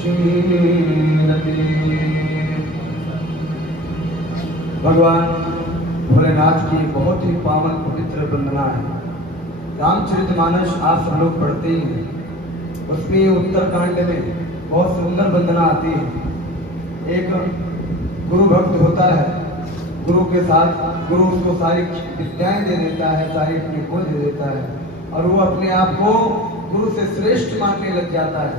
क्षीरते। भगवान भोलेनाथ की बहुत ही पावन पवित्र वंदना है। रामचरितमानस आप सब लोग पढ़ते ही हैं, उसमें उत्तरकांड में बहुत सुंदर वंदना आती है। एक गुरु भक्त होता है, गुरु के साथ गुरु उसको सारी विद्याएं दे देता है, सारी अपने गुण दे देता है, और वो अपने आप को गुरु से श्रेष्ठ मानने लग जाता है,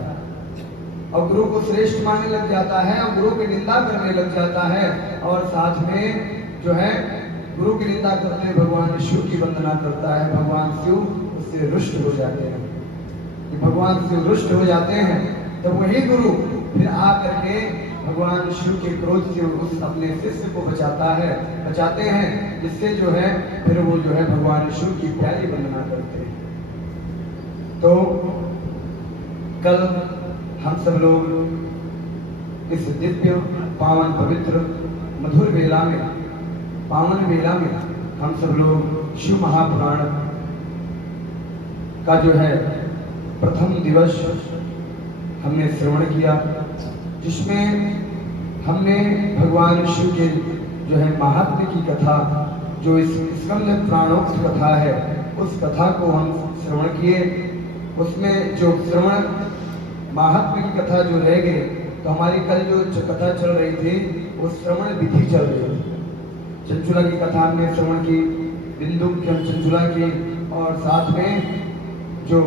और गुरु को श्रेष्ठ मानने लग जाता है, और गुरु की निंदा करने लग जाता है, और साथ में जो है गुरु की निंदा करते हुए भगवान शिव की वंदना करता है। भगवान शिव उससे रुष्ट हो जाते हैं। भगवान शिव रुष्ट हो जाते हैं तो वही गुरु फिर आकर के भगवान शिव के क्रोध से उस अपने शिष्य को बचाते हैं, जिससे जो है फिर वो जो है भगवान शिव की प्यारी वंदना करते हैं। तो कल हम सब लोग इस दिव्य पावन पवित्र मधुर वेला में, पावन वेला में हम सब लोग शिव महापुराण का जो है प्रथम दिवस हमने श्रवण किया, जिसमें हमने भगवान शिव के जो है महात्म्य की कथा, जो इस स्कंद प्राणोक्त कथा है, उस कथा को हम श्रवण किए। उसमें जो श्रवण महात्म्य की कथा जो रह गई, तो हमारी कल जो कथा चल रही थी वो श्रवण विधि चल रही थी। चंचुला की कथा हमने श्रवण की, बिंदु चंचुला की, और साथ में जो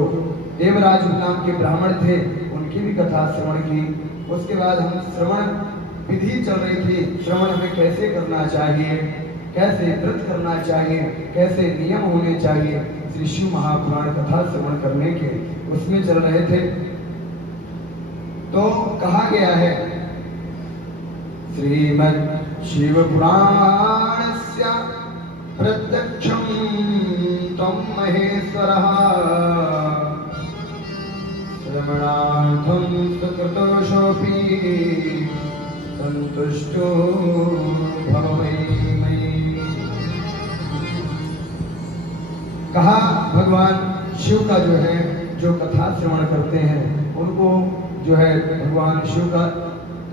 देवराज नाम के ब्राह्मण थे उनकी भी कथा श्रवण की। उसके बाद हम श्रवण विधि चल रही थी, श्रवण हमें कैसे करना चाहिए, कैसे व्रत करना चाहिए, कैसे नियम होने चाहिए श्री शिव महापुराण कथा श्रवण करने के, उसमें चल रहे थे। तो कहा गया है श्रीमद् शिव पुराणस्य प्रत्यक्षं त्वं महेश्वरः श्रवणार्थं सुकृतोषोऽपि संतुष्टो भव मयि। कहा भगवान शिव का जो है, जो कथा श्रवण करते हैं उनको जो है भगवान शिव का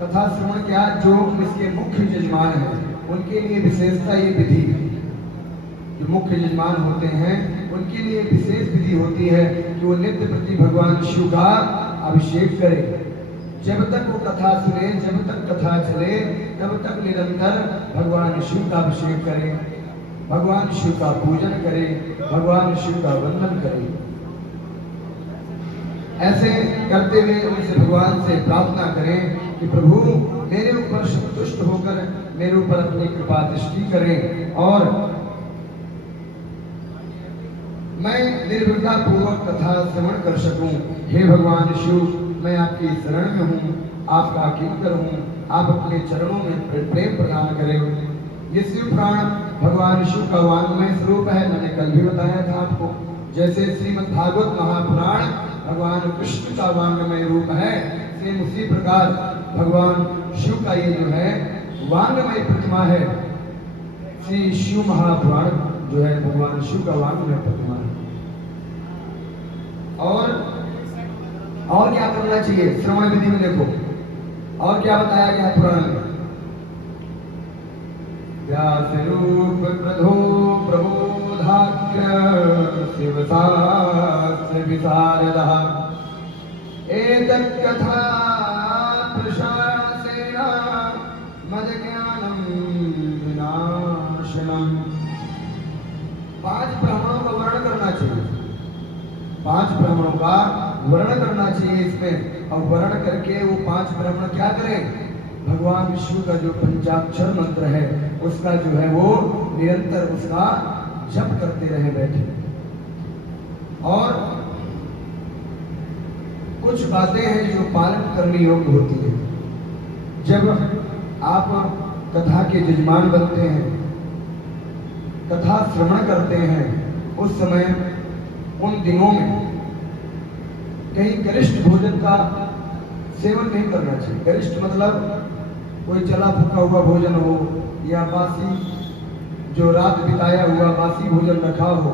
कथा श्रवण क्या, जो इसके मुख्य यजमान है उनके लिए विशेषता ये विधि, जो मुख्य यजमान होते हैं उनके लिए विशेष विधि होती है कि वो नित्य प्रति भगवान शिव का अभिषेक करें। जब तक वो कथा सुने, जब तक कथा चले, तब तक निरंतर भगवान शिव का अभिषेक करें, भगवान शिव का पूजन करें, भगवान शिव का वंदन करें। ऐसे करते हुए उनसे भगवान से प्रार्थना करें कि प्रभु मेरे ऊपर संतुष्ट होकर मेरे ऊपर अपनी कृपा दृष्टि करें, और मैं निर्भीकता पूर्वक कथा श्रवण कर सकूं। हे भगवान शिव, मैं आपकी शरण में हूँ, आपका किंकर हूँ, आप अपने चरणों में प्रेम प्रदान करें। ये शिव पुराण भगवान शिव का वांग्मय स्वरूप है, मैंने कल भी बताया था आपको। जैसे श्रीमद् भागवत महापुराण भगवान कृष्ण का वांग्मय रूप है, सेम उसी प्रकार भगवान शिव का ये जो है वांग्मय प्रतिमा है। श्री शिव महापुराण जो है भगवान शिव का वांग्मय प्रतिमा है। और क्या करना चाहिए श्रवण विधि में, देखो और क्या बताया गया पुराण में। व्यास रूप प्रधो प्रबोधाख्य शिवशास्त्र विशारदः एतत् कथा प्रशासेन मदज्ञानं विनाशनम्। 5 ब्राह्मणों का वर्णन करना चाहिए, 5 ब्राह्मणों का वर्णन करना चाहिए इसमें, और वर्णन करके वो 5 ब्राह्मण क्या करें, भगवान विष्णु का जो पंचाक्षर मंत्र है उसका जो है वो निरंतर उसका जप करते रहे बैठे। और कुछ बातें हैं जो पालन करने योग्य होती है। जब आप कथा के यजमान बनते हैं, कथा श्रवण करते हैं, उस समय उन दिनों में कहीं गरिष्ठ भोजन का सेवन नहीं करना चाहिए। गरिष्ठ मतलब कोई जला फूका हुआ भोजन हो, या बासी जो रात बिताया हुआ बासी भोजन रखा हो,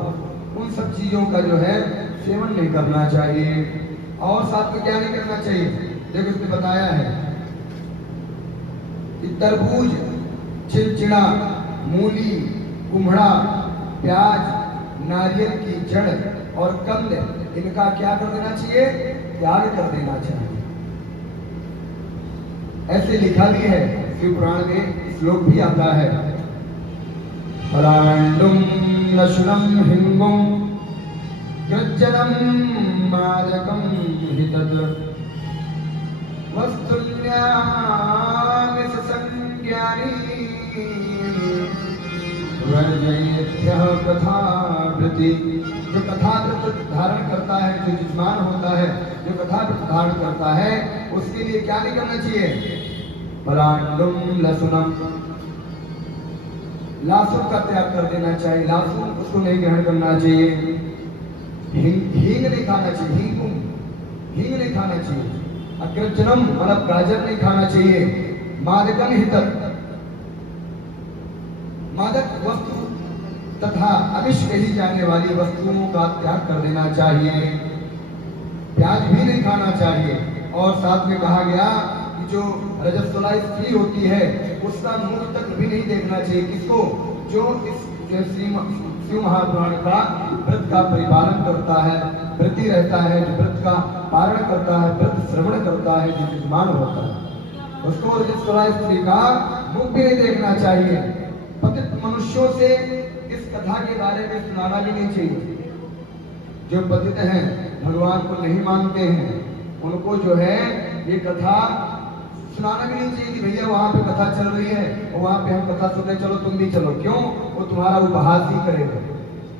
उन सब चीजों का जो है सेवन नहीं करना चाहिए। और साथ में क्या नहीं करना चाहिए, देखो उसने बताया है कि तरबूज, चिड़चिड़ा, मूली, कुम्हड़ा, प्याज, नारियल की जड़ और कंद, इनका क्या कर देना चाहिए? त्याग कर देना चाहिए। ऐसे लिखा भी है, शिव पुराण में श्लोक भी आता है, पलांडुम लशुनम हिंगुम गज्जनम मादकम हितद वस्तुन्यानि संज्ञानी वर्जयेत्यः कथावृत्ति। जो कथावृत्त धारण करता है, जो यजमान होता है, जो कथावृत्त धारण करता है, उसके लिए क्या नहीं करना चाहिए? पलांडुम लसुनम, लहसुन का त्याग कर देना चाहिए, लहसुन उसको नहीं ग्रहण करना चाहिए। हींग नहीं खाना चाहिए, हींग नहीं खाना चाहिए। अग्रजनम मतलब गाजर नहीं खाना चाहिए। मादकम हितक, मादक वस्तु तथा अविष कही जाने वाली वस्तुओं का त्याग कर देना चाहिए। प्याज भी नहीं खाना चाहिए। और साथ में कहा गया कि जो रजस्वला स्त्री होती है उसका मुख तक भी नहीं देखना चाहिए। किसको? जो इस शिव महापुराण का व्रत का परिपालन करता है, व्रती रहता है, जो व्रत का पारण करता है, व्रत श्रवण करता है, जो यजमान होता है, उसको रजस्वला स्त्री का मुख भी नहीं देखना चाहिए। पतित मनुष्यों से इस कथा के बारे में सुनाना भी नहीं चाहिए। जो पतित हैं, भगवान को नहीं मानते हैं, उनको जो है ये कथा सुनाना भी नहीं चाहिए कि भैया वहां पे कथा चल रही है और वहां पे हम कथा सुनने, चलो तुम भी चलो। क्यों? वो तुम्हारा उपहास ही करेगा।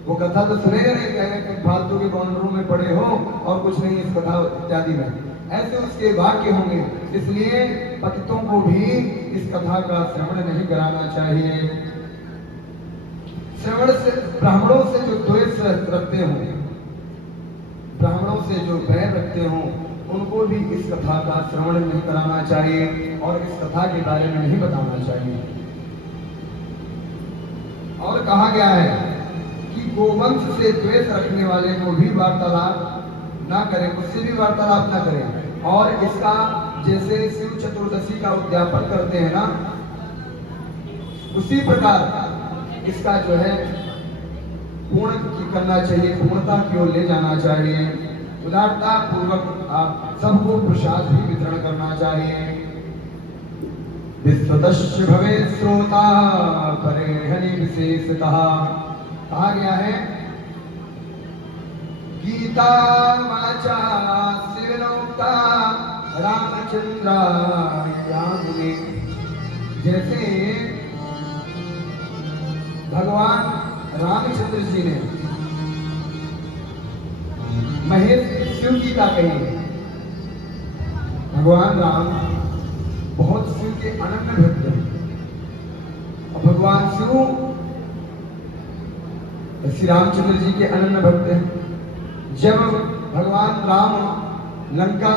वो कथा तो सुनेगा नहीं, कहेंगे तुम फालतू के बाउंड्री में पड़े हो और कुछ नहीं इस कथा इत्यादि में, ऐसे उसके वाक्य होंगे। इसलिए पतितों को भी इस कथा का श्रवण नहीं कराना चाहिए। श्रवण से ब्राह्मणों से जो द्वेष रखते हों, ब्राह्मणों से जो बैर रखते हों, उनको भी इस कथा का श्रवण नहीं कराना चाहिए और इस कथा के बारे में नहीं बताना चाहिए। और कहा गया है कि गोवंश से द्वेष रखने वाले को भी वार्तालाप ना करें, उससे भी वार्तालाप ना करें। और इसका जैसे शिव चतुर्दशी का उद्यापन करते हैं ना, उसी प्रकार इसका जो है पूर्ण करना चाहिए, पूर्णता की ओर ले जाना चाहिए। उदारता पूर्वक आप सबको प्रसाद भी वितरण करना चाहिए। विश्वदस्य भवे श्रोता परे हनि विशेषतः, कहा गया है गीता वाचा शिवनौका रामचंद्रायामुने। जैसे भगवान रामचंद्र जी ने महेश शिव की का कही। भगवान राम बहुत शिव के अनन्य भक्त हैं और भगवान शिव श्री रामचंद्र जी के अनन्य भक्त हैं। जब भगवान राम लंका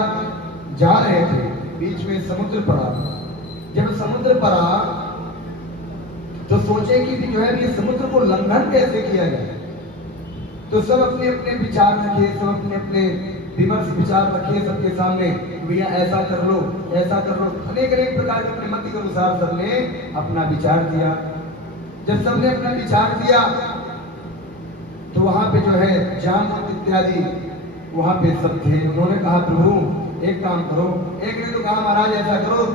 जा रहे थे, बीच में समुद्र पड़ा। जब समुद्र पड़ा तो सोचे कि जो है ये समुद्र को लंघन कैसे किया जाए। तो सब अपने अपने विचार रखे, सब अपने अपने विमर्श विचार रखे सबके सामने, भैया ऐसा कर लो, ऐसा कर लो। अनेक अनेक प्रकार के अपने मत के अनुसार सबने अपना विचार दिया। जब सबने अपना विचार दिया तो वहां पे जो है जामवंत इत्यादि वहां पे सब थे। उन्होंने कहा प्रभु एक काम करो। एक ने तो कहा महाराज ऐसा करो,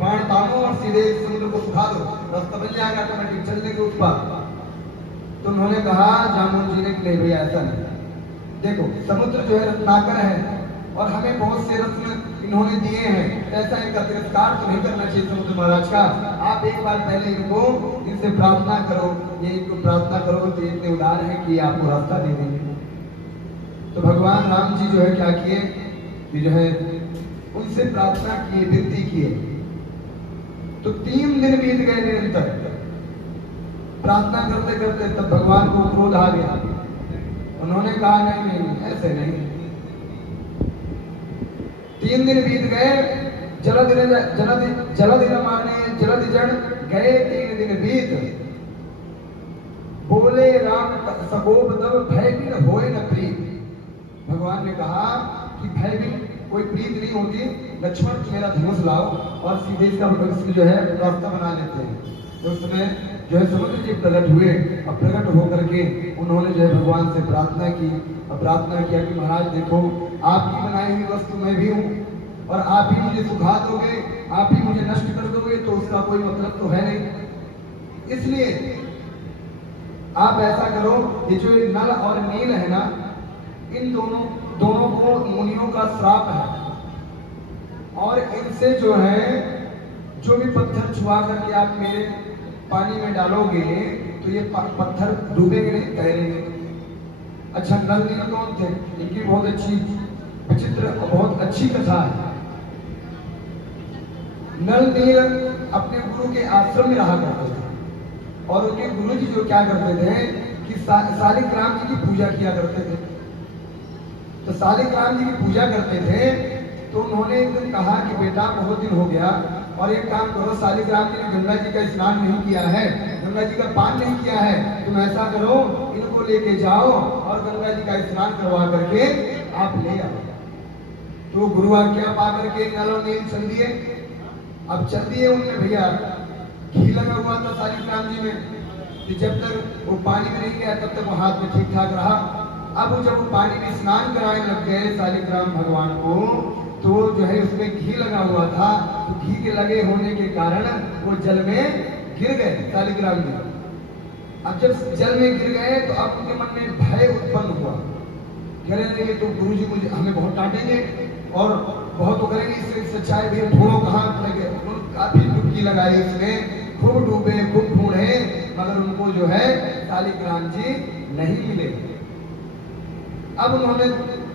बाण तानो और सीधे समुद्र को सुखा दो, रास्ता बन जाएगा, ऑटोमेटिक चलने के उस पार। तो उन्होंने कहा जामुन जी ने कि नहीं भैया ऐसा नहीं, देखो समुद्र जो है रत्नाकर है और हमें बहुत से रत्न इन्होंने दिए हैं, ऐसा इनका तिरस्कार तो नहीं करना चाहिए समुद्र महाराज का। आप एक बार पहले इनसे प्रार्थना करो, ये इनको प्रार्थना करो तो इतने उदार है कि आपको रास्ता दे देंगे। तो भगवान राम जी जो है क्या किए कि जो है उनसे प्रार्थना किए, विनती किए। तो 3 दिन बीत गए निरंतर प्रार्थना करते करते। तब भगवान को क्रोध आ गया। उन्होंने कहा नहीं नहीं ऐसे नहीं। 3 दिन बीत गए, जलद माने जलद जन गए 3 दिन बीत। बोले राम सकोप तब भयभीन होए न प्रीत। भगवान ने कहा कि भयभीन कोई प्रीत नहीं होती, लक्ष्मण मेरा धनुष लाओ, और सीधे इसका जो है रास्ता बना लेते हैं। तो उस समय जो है समुद्र जी प्रकट हुए, और प्रकट होकर के उन्होंने जो है भगवान से प्रार्थना की, और प्रार्थना किया कि महाराज देखो, आपकी बनाई हुई वस्तु मैं भी हूँ, और आप ही मुझे सुखा दोगे, आप ही मुझे नष्ट कर दोगे, तो उसका कोई मतलब तो है नहीं। इसलिए आप ऐसा करो, ये जो नल और नील है ना, इन दोनों को मुनियों का श्राप है, और इनसे जो है जो भी पत्थर छुआ करके आप मेरे पानी में डालोगे तो ये पत्थर डूबेंगे नहीं, तैरेंगे। अच्छा, नल नील कौन थे? इनकी बहुत अच्छी विचित्र और बहुत अच्छी कथा है। नल नील अपने गुरु के आश्रम में रहा करते थे, और उनके गुरु जी जो क्या करते थे कि शालिग्राम जी की पूजा किया करते थे। तो शालिग्राम जी की पूजा करते थे, तो उन्होंने एक दिन कहा कि बेटा बहुत दिन हो गया, और एक काम करो, शालिग्राम जी ने गंगा जी का स्नान नहीं किया है, गंगा जी का पान नहीं किया है, तुम ऐसा करो, इनको लेके जाओ और गंगा जी का स्नान करवा करके आप ले आओ। तो गुरु आज्ञा पा करके नल और नील चल दिए। अब चल दिए उनमें भैया, घी लगा हुआ था शालिग्राम जी में, कि जब तक वो पानी में नहीं गया तब तक वो हाथ में ठीक ठाक रहा। अब जब वो पानी में स्नान कराने लग गए शालिग्राम भगवान को, तो जो है उसमें घी लगा हुआ था, तो घी के लगे होने के कारण वो जल में गिर गए शालिग्राम जी। अब जब जल में गिर गए तो अब उनके मन में भय उत्पन्न हुआ, कह रहे ये तो गुरु जी मुझे हमें बहुत डांटेंगे और बहुत वो करेंगे, इससे सच्चाई भी ढूंढो कहाँ लगे। काफी डुबकी लगाई इसमें, खूब डूबे खूब ढूंढे, मगर उनको जो है शालिग्राम जी नहीं मिले। अब उन्होंने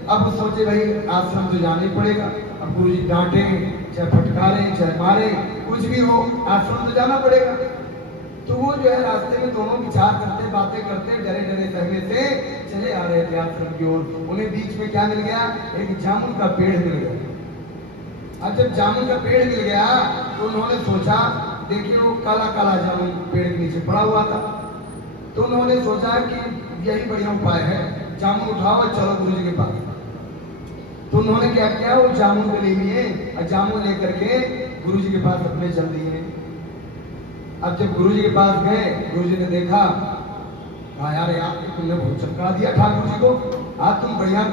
अब सोचे भाई आश्रम तो जाना ही पड़ेगा, अब गुरु जी डांटे चाहे फटकारे चाहे मारे, कुछ भी हो आश्रम तो जाना पड़ेगा। तो वो जो है रास्ते में दोनों विचार करते बातें करते डरे डरे सहमे से चले आ रहे थे आश्रम की ओर। उन्हें बीच में क्या मिल गया? एक जामुन का पेड़ मिल गया। अब जब जामुन का पेड़ मिल गया तो उन्होंने सोचा, देखिए वो काला काला जामुन पेड़ के नीचे पड़ा हुआ था, तो उन्होंने सोचा कि यही बढ़िया उपाय है, जामुन उठाओ और चलो गुरु जी के पास। तो उन्होंने क्या किया, वो जामुन को ले लिए और जामुन लेकर के गुरु जी के पास अपने चल दिए। अब जब गुरु जी के पास गए, गुरु जी ने देखा, कहा यार तुमने बहुत चमका दिया ठाकुर जी को, आज तुम बढ़िया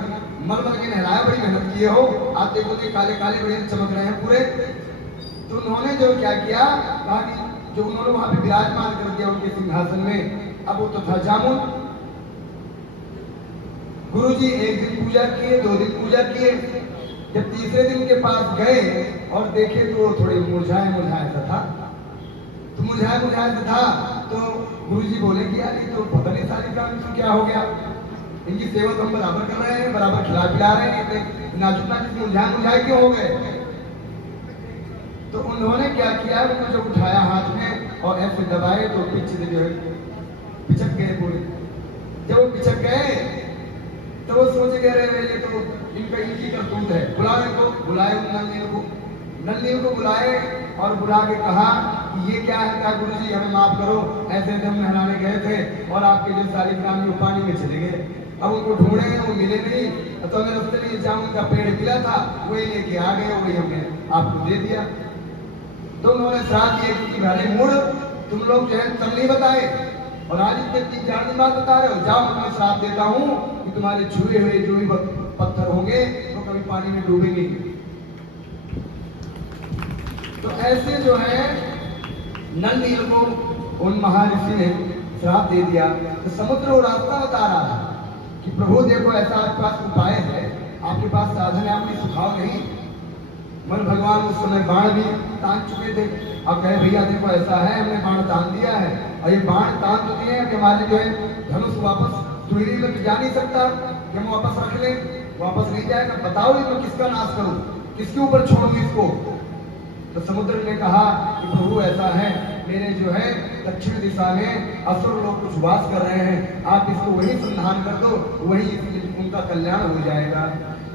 मर के नहलाया, बड़ी मेहनत किए हो, आज देखो कि काले काले बढ़िया चमक रहे हैं पूरे। तो उन्होंने जो क्या किया, कहा कि जो उन्होंने वहां पे विराजमान कर दिया उनके सिंहासन में, अब वो तो था जामुन। गुरु जी एक दिन पूजा किए, 2 दिन पूजा किए, जब तीसरे दिन के पास गए और देखे तो थोड़े मुरझाए मुरझाए सा था। तो मुरझाए मुरझाए सा था तो गुरु जी बोले कि यार ये तो पता नहीं शालिग्राम जी क्या हो गया, इनकी सेवा तो हम बराबर कर रहे हैं, बराबर खिला पिला रहे हैं, नाजुक नाजुक मुरझाए मुरझाए क्यों हो गए? तो उन्होंने क्या किया, उन्होंने जब उठाया हाथ में और ऐसे दबाए तो पीछे जो है पिचक गए पूरे। जब वो पिचक गए तो वो सोच कह रहे ये तो इनका इनकी करतूत है, बुलाओ इनको। बुलाए नल को बुलाए और बुला के कहा कि ये क्या है? कहा गुरु जी हमें माफ करो, ऐसे ऐसे हम नहलाने गए थे और आपके जो शालिग्राम जी पानी में चले गए, अब उनको ढूंढे वो मिले नहीं, तो हमें रास्ते में जामुन का पेड़ मिला था, वही लेके आ गए, वही हमने आपको दे दिया। तो उन्होंने श्राप दिए कि भले मूड तुम लोग जो है तब नहीं बताए और आज इतने 3-4 दिन बाद बता रहे हो, जाओ मैं श्राप देता हूँ कि तुम्हारे छुए हुए जो भी पत्थर होंगे तो कभी पानी में डूबेंगे। तो ऐसे जो है नल नील को उन महर्षि ने श्राप दे दिया। तो समुद्र वो रास्ता बता रहा है कि प्रभु देखो ऐसा आपके पास उपाय है, आपके पास साधन है, आपकी सुखाव नहीं। मन भगवान उस समय बाण भी तान चुके थे, अब कहे भैया देखो ऐसा है, हमने बाण तान दिया है और ये बाण तान तो दिए हैं कि हमारे जो है धनुष वापस तुड़ी में जा नहीं सकता कि हम वापस रख लें, वापस नहीं जाएगा, बताओ ये तो किसका नाश करूं, किसके ऊपर छोड़ूं इसको? तो समुद्र ने कहा कि प्रभु ऐसा है, मेरे जो है दक्षिण दिशा में असुर लोग कुछ वास कर रहे हैं, आप इसको वही संधान कर दो, वही उनका कल्याण हो जाएगा।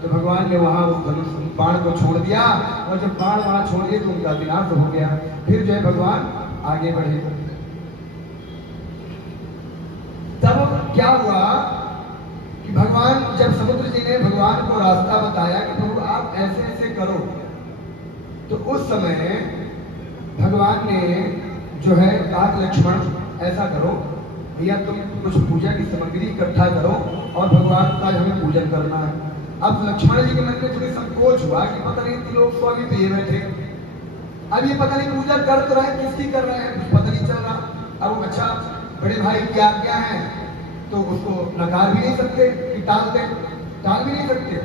तो भगवान ने वहां उस धनुष बाण को छोड़ दिया और जब बाण वहां छोड़ दिए तो उनका विनाश हो गया। फिर जो है भगवान आगे बढ़े। तब क्या हुआ कि भगवान जब समुद्र जी ने भगवान को रास्ता बताया कि प्रभु आप आप ऐसे ऐसे करो। तो उस समय भगवान ने जो है कहा लक्ष्मण ऐसा करो भैया, तुम कुछ पूजा की सामग्री इकट्ठा करो और भगवान का हमें पूजन करना है। अब लक्ष्मण जी के मन में थोड़ी संकोच हुआ कि पता नहीं इतने लोग स्वामी पे बैठे, अब ये पता नहीं पूजा कर तो रहे किसकी कर रहे हैं, कुछ पता नहीं चल रहा। अब अच्छा बड़े भाई की आज्ञा है तो उसको नकार भी नहीं सकते कि टाल भी नहीं सकते।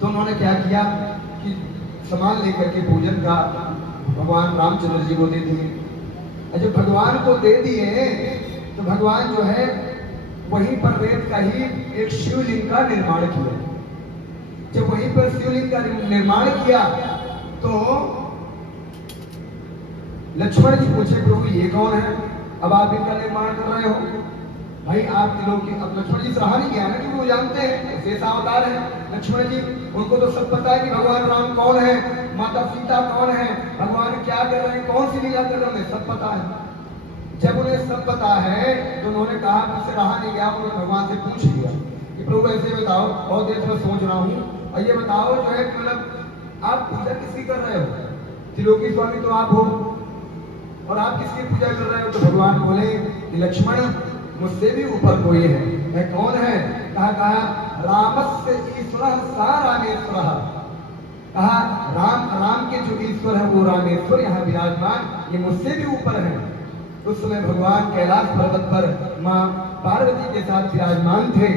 तो उन्होंने क्या किया कि सामान लेकर के पूजन का भगवान रामचंद्र जी को दे दिए। जब भगवान को दे दिए तो भगवान जो है वहीं पर रेत का ही एक शिवलिंग का निर्माण किया। जब वहीं पर शिवलिंग का निर्माण किया तो लक्ष्मण जी पूछे प्रभु ये कौन है, अब आप इनका निर्माण कर रहे हो। भाई आप लोग की, अब लक्ष्मण जी सराहा नहीं किया ना कि वो जानते हैं शेष अवतार है लक्ष्मण जी, उनको तो सब पता है कि भगवान राम कौन है, माता सीता कौन है, भगवान क्या कर रहे हैं, कौन सी लीला कर रहे हैं, सब पता है। जब उन्हें सब पता है तो उन्होंने कहा मुझसे रहा नहीं गया, उन्होंने भगवान से पूछ लिया कि प्रभु ऐसे बताओ, बहुत देर से मैं सोच रहा हूँ, और ये बताओ जो है मतलब आप पूजा किसकी कर रहे हो, त्रिलोकी स्वामी तो आप हो और आप किसकी पूजा कर रहे हो। तो भगवान बोले कि लक्ष्मण मुझसे भी ऊपर कोई है, मैं कौन है, कहा रामस्य ईश्वर सा रामेश्वर, कहा राम के जो ईश्वर है वो रामेश्वर यहाँ विराजमान, ये मुझसे भी ऊपर है। उस समय भगवान कैलाश पर्वत पर माँ पार्वती के साथ विराजमान थे,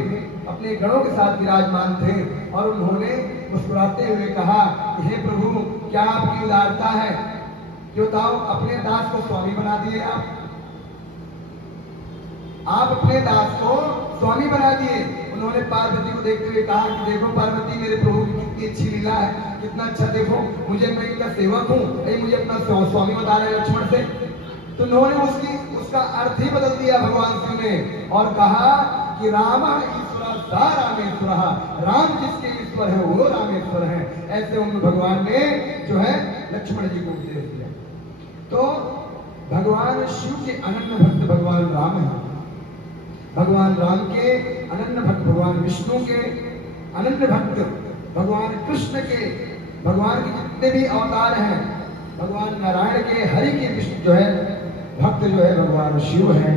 अपने गणों के साथ विराजमान थे, और उन्होंने मुस्कुराते हुए कहा हे प्रभु क्या आपकी उदारता है, जो बताओ अपने दास को स्वामी बना दिए, आप अपने दास को स्वामी बना दिए। उन्होंने पार्वती को देखते हुए कहा कि देखो पार्वती मेरे प्रभु की कितनी अच्छी लीला है, कितना अच्छा, देखो मुझे, मैं इनका सेवक हूँ, मुझे अपना स्वामी बता रहे हैं लक्ष्मण से। तो उन्होंने उसका अर्थ ही बदल दिया भगवान शिव ने और कहा कि राम ईश्वर सा रामेश्वर, राम जिसके ईश्वर है वो रामेश्वर है। ऐसे उन भगवान ने जो है लक्ष्मण जी को उपदेश दिया। तो भगवान शिव के अनन्य भक्त भगवान राम है, भगवान राम के अनन्य भक्त भगवान विष्णु के अनन्य भक्त भगवान कृष्ण के, भगवान के जितने भी अवतार हैं, भगवान नारायण के, हरि के विष्णु जो है भक्त जो है भगवान शिव है।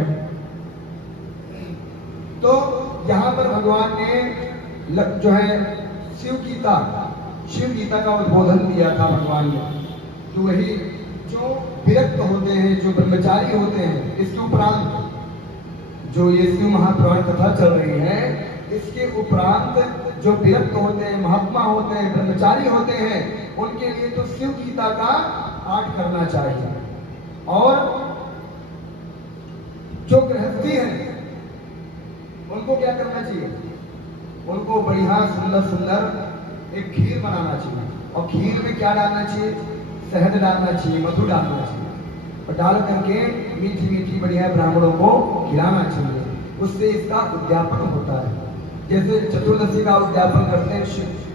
तो यहाँ पर भगवान ने जो है शिव गीता का उद्बोधन दिया था भगवान ने। तो वही जो विरक्त होते हैं, जो ब्रह्मचारी होते हैं, इसके उपरांत जो ये शिव महापुराण कथा चल रही है, इसके उपरांत जो विरक्त होते हैं, महात्मा होते हैं, ब्रह्मचारी होते हैं, उनके लिए तो शिव गीता का पाठ करना चाहिए। और जो गृहस्थी है उनको क्या करना चाहिए, उनको बढ़िया सुंदर एक खीर बनाना चाहिए, और खीर में क्या डालना चाहिए, शहद डालना चाहिए, मधु डालना चाहिए, और डाल करके मीठी मीठी बढ़िया ब्राह्मणों को खिलाना चाहिए। उससे इसका उद्यापन होता है। जैसे चतुर्दशी का उद्यापन करते हैं,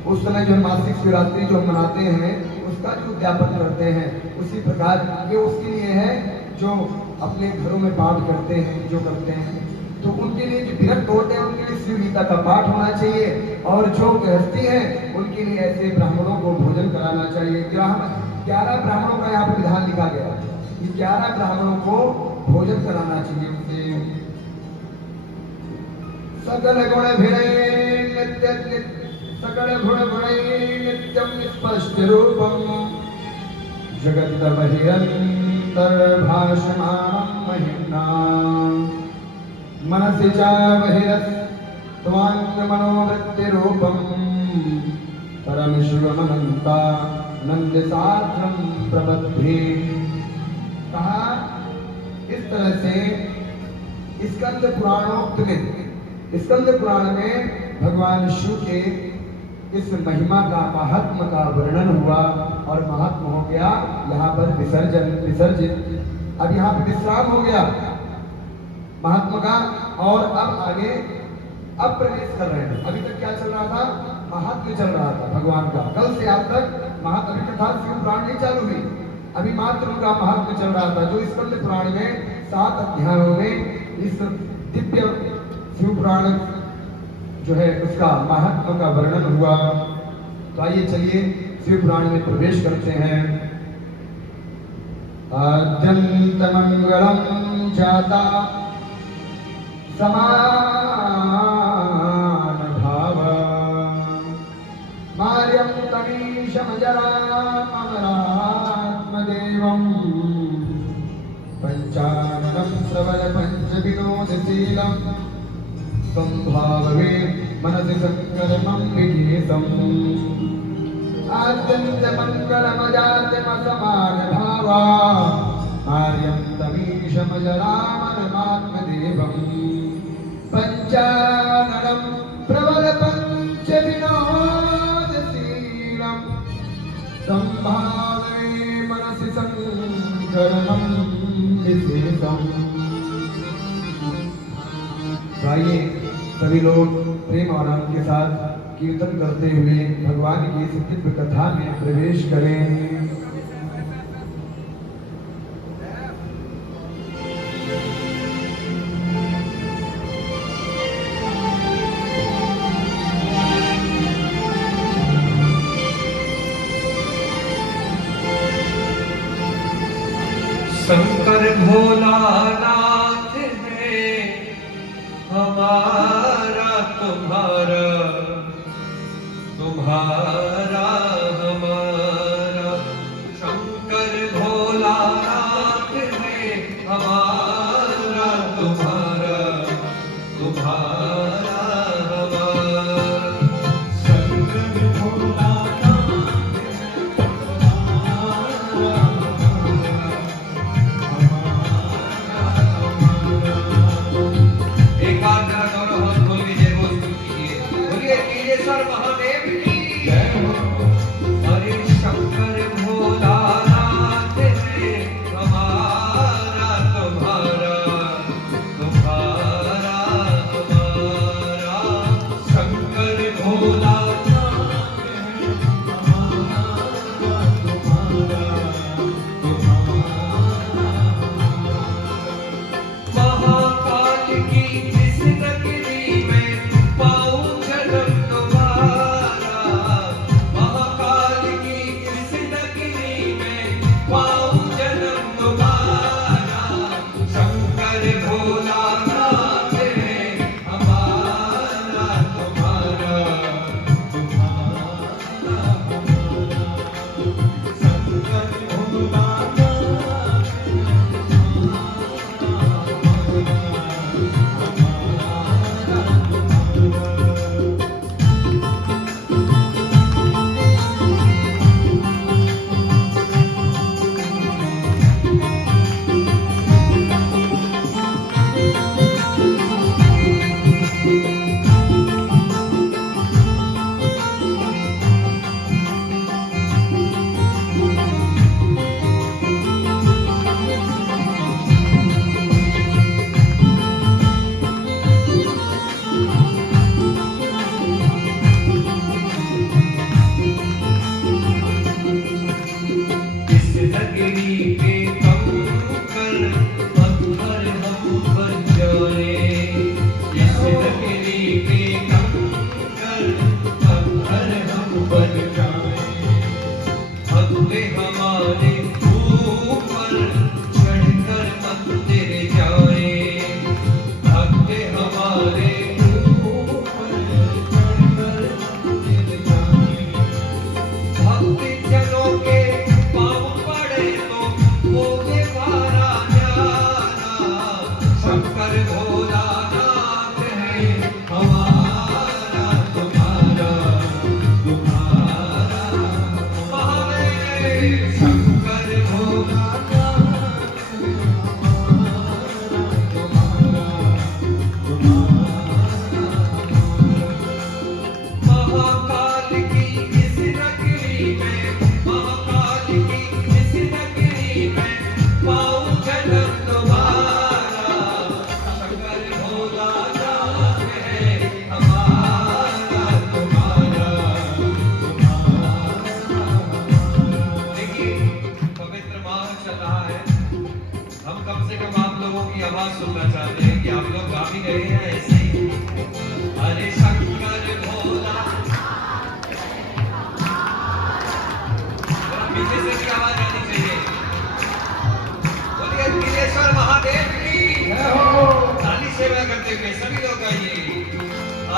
उस समय जो मासिक शिवरात्रि जो हम मनाते हैं उसका जो उद्यापन करते हैं, उसी प्रकार ये उसके लिए है जो अपने घरों में पाठ करते हैं, जो करते हैं, तो उनके लिए जो विरक्त होते हैं उनके लिए शिव गीता का पाठ होना चाहिए। और जो गृहस्थी है उनके लिए ऐसे ब्राह्मणों को भोजन कराना चाहिए। 11 ब्राह्मणों का यहाँ पर विधान लिखा गया है, 11 ब्राह्मणों को भोजन कराना चाहिए उनसे। सकल गुण नित्यम स्पष्ट रूपम जगत बहिरंतर भाषमाणं महिम्ना मनसि च बहिरस्त्वान्य मनोवृत्ति रूपम परम शिवमनंता नंद साध्रम प्रबद्धे। कहा इस तरह से स्कंद पुराणोक्त में, स्कंद पुराण में भगवान शिव के इस महिमा का, महात्म का वर्णन हुआ और महात्म हो गया यहाँ पर विसर्जित। अब यहाँ पर विश्राम हो गया महात्मा का, और अब आगे अब प्रवेश कर रहे हैं। अभी तक क्या चल रहा था, महात्म्य चल रहा था भगवान का। कल से आज तक महात्म्य कथा शिव पुराण नहीं चालू हुई, अभी मात्र उनका महात्म्य चल रहा था, जो स्कंद पुराण में 7 अध्यायों में इस दिव्य शिव पुराण जो है उसका महात्मा का वर्णन हुआ। तो आइए चलिए शिव पुराण में प्रवेश करते हैं। अत्यंत मंगलम जाता समान भाव मार्यम तमीशमजरामरात्मदेवम् पंचाननं प्रबल पंच विनोदशीलं संभाववे मनसि संकरमं विकेशम् आद्यन्त मंगलमजात्यमसमान भावा आर्यं तमीशमजरामरमात्मदेवम् पंचाननं प्रबल पंच विनोदशीलं संभावये मनसि संकरमं विकेशम्। आइए सभी लोग प्रेम और आनंद के साथ कीर्तन करते हुए भगवान की इस दिव्य कथा में प्रवेश करें। शंकर भोलानाथ है हमारा तुम्हारा तुम्हारा हमारा। शंकर भोलानाथ है हमारा तुम्हारा तुम्हारा हमारा। शंकर भोलानाथ महादेव की जय हो।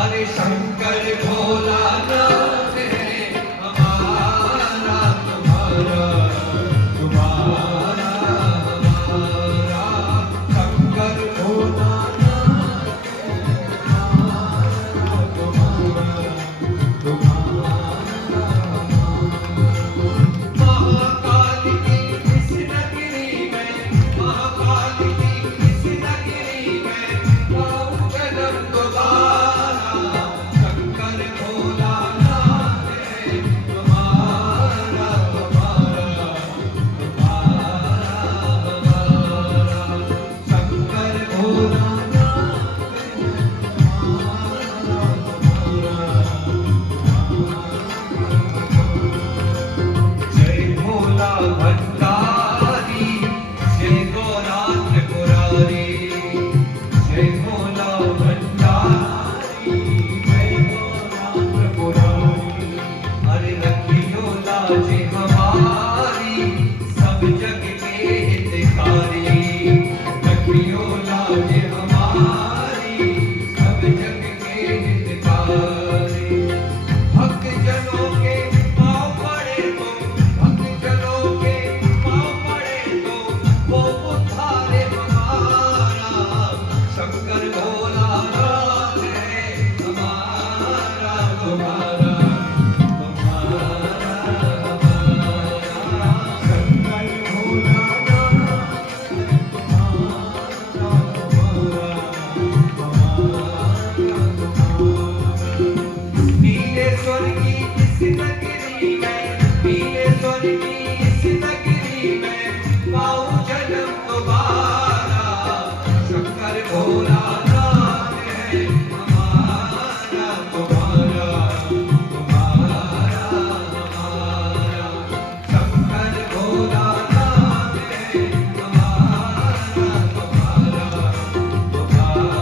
अरे शंकर भोलानाथ है हमारा तुम्हारा तुम्हारा हमारा शंकर भोलानाथ हमारा तुम्हारा महाकाल की इस नगरी में महाकाल की इस नगरी में गाँव जन्म दोबारा शंकर भोलानाथ है तुम्हारा तुम्हारा हमारा शंकर भोलानाथ जय भोला भंडारी जय गौरात्र मुरारी जय भोला भंडारी जय गौरात्र मुरारी अरे रखियो लाज हमारी सब जग के हितकारी रखियो लाज हमारी सब जग के हितकारी भक्त जनों के पाँव पड़े तो भक्त जनों के पाँव पड़े तो वो उद्धारे हमारा शंकर भोलानाथ है हमारा तुम्हारा तुम्हारा हमारा शंकर भोलानाथ नीले स्वर की इस नगरी में नीले स्वर की इस नगरी में पाऊं जन्म दोबारा शंकर भोलानाथ है हमारा तुम्हारा तुम्हारा हमारा शंकर भोलानाथ है हमारा तुम्हारा तुम्हारा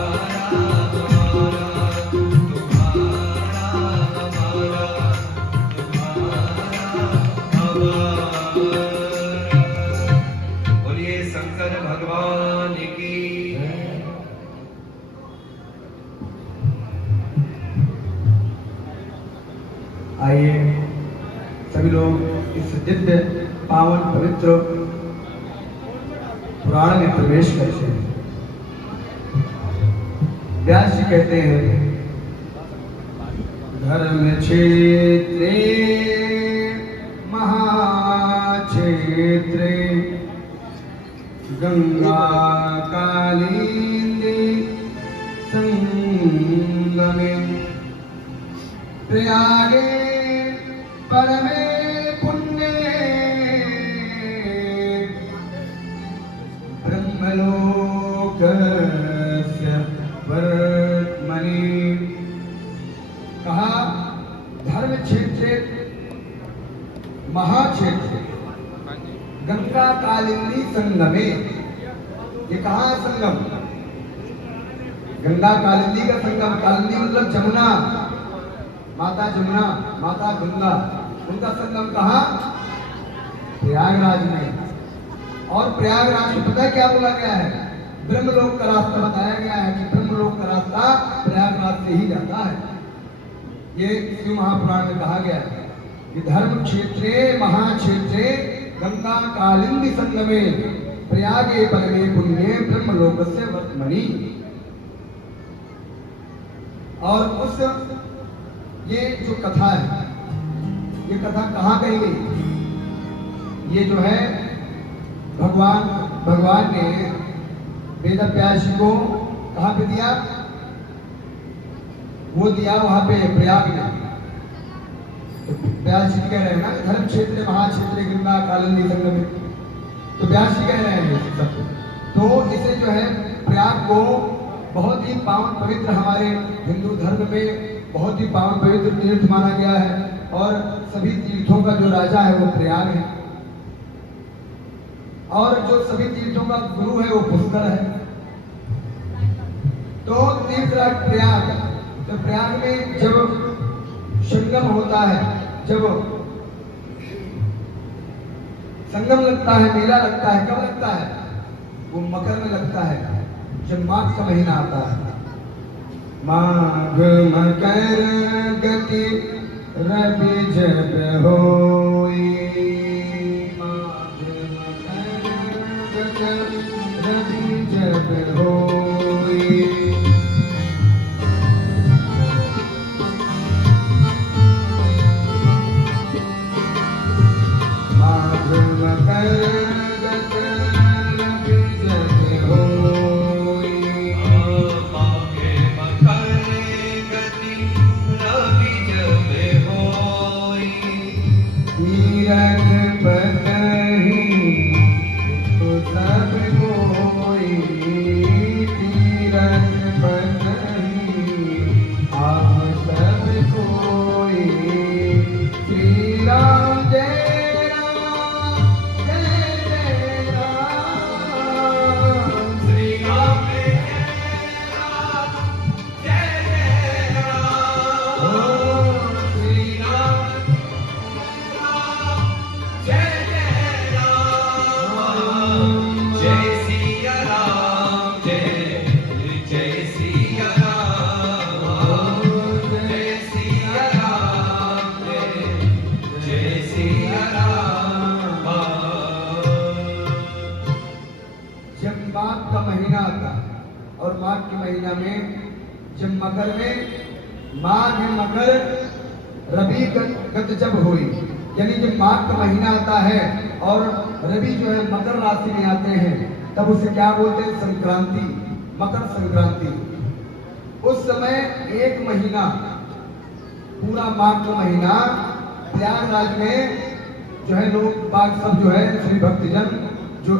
बोलिए शंकर भगवान की आइए सभी लोग इस दिव्य पावन पवित्र पुराण में प्रवेश करते हैं। व्यास जी कहते हैं धर्म क्षेत्रे महाक्षेत्रे गंगा कालिंदी संगमे प्रयागे परमे पुण्ये ब्रह्मलोकस्य वर्त्मनि कहा धर्म क्षेत्र महाक्षेत्र गंगा कालिंदी संगमे। ये कहाँ है संगम? गंगा कालिंदी का संगम। कालिंदी मतलब जमुना, माता जमुना, माता गंगा, उनका संगम कहाँ? प्रयागराज में। और प्रयागराज में पता है क्या बोला गया है? ब्रह्मलोक का रास्ता बताया गया है कि ब्रह्मलोक का रास्ता प्रयागराज से ही जाता है। ये शिव महापुराण में कहा गया है कि धर्म क्षेत्रे महाक्षेत्रे गंगा कालिंदी संगमे प्रयागे परमे पुण्ये ब्रह्मलोकस्य वर्त्मनि। और उस ये जो कथा है, ये कथा कहाँ कही गई? ये जो है भगवान ने वेद व्यास जी को कहाँ पे दिया? वो दिया वहां पे प्रयाग में। तो व्यास जी कह रहे हैं ना धर्म क्षेत्र महाक्षेत्र गंगा कालिंदी संगम में, तो व्यास जी कह रहे हैं सब। तो इसे जो है प्रयाग को बहुत ही पावन पवित्र हमारे हिंदू धर्म में बहुत ही पावन पवित्र तीर्थ माना गया है। और सभी तीर्थों का जो राजा है वो प्रयाग है, और जो सभी तीर्थों का गुरु है वो पुष्कर है। तो तीर्थराज प्रयाग, तो प्रयाग में जब संगम होता है, जब संगम लगता है, मेला लगता है, कब लगता है? वो मकर में लगता है, जब माघ का महीना आता है। माघ मकर गति रवि जब होई, माघ मकर गति रवि जब होई। माघ मकर गति रवि जब होई। माघे मकर गति रवि जब होई। तीरथ बतहि तो सब कोई, तीरथ बतहि आप सब कोई। श्री राम जय राम जय जय राम। श्री राम जय राम जय जय राम। श्री राम जय जय राम। जय सिया राम जय जय सिया राम। जय सिया राम जय सिया राम। जब माघ का महीना आता और माघ के महीना में जब मकर में माघ मकर रवि गत जब हुई, यानी जब माघ का महीना आता है और रवि जो है मकर राशि में आते हैं, तब उसे क्या बोलते हैं? संक्रांति, मकर संक्रांति। उस समय एक महीना, पूरा माघ का महीना प्रयागराज में जो है लोग बाग सब जो है श्री भक्तजन जो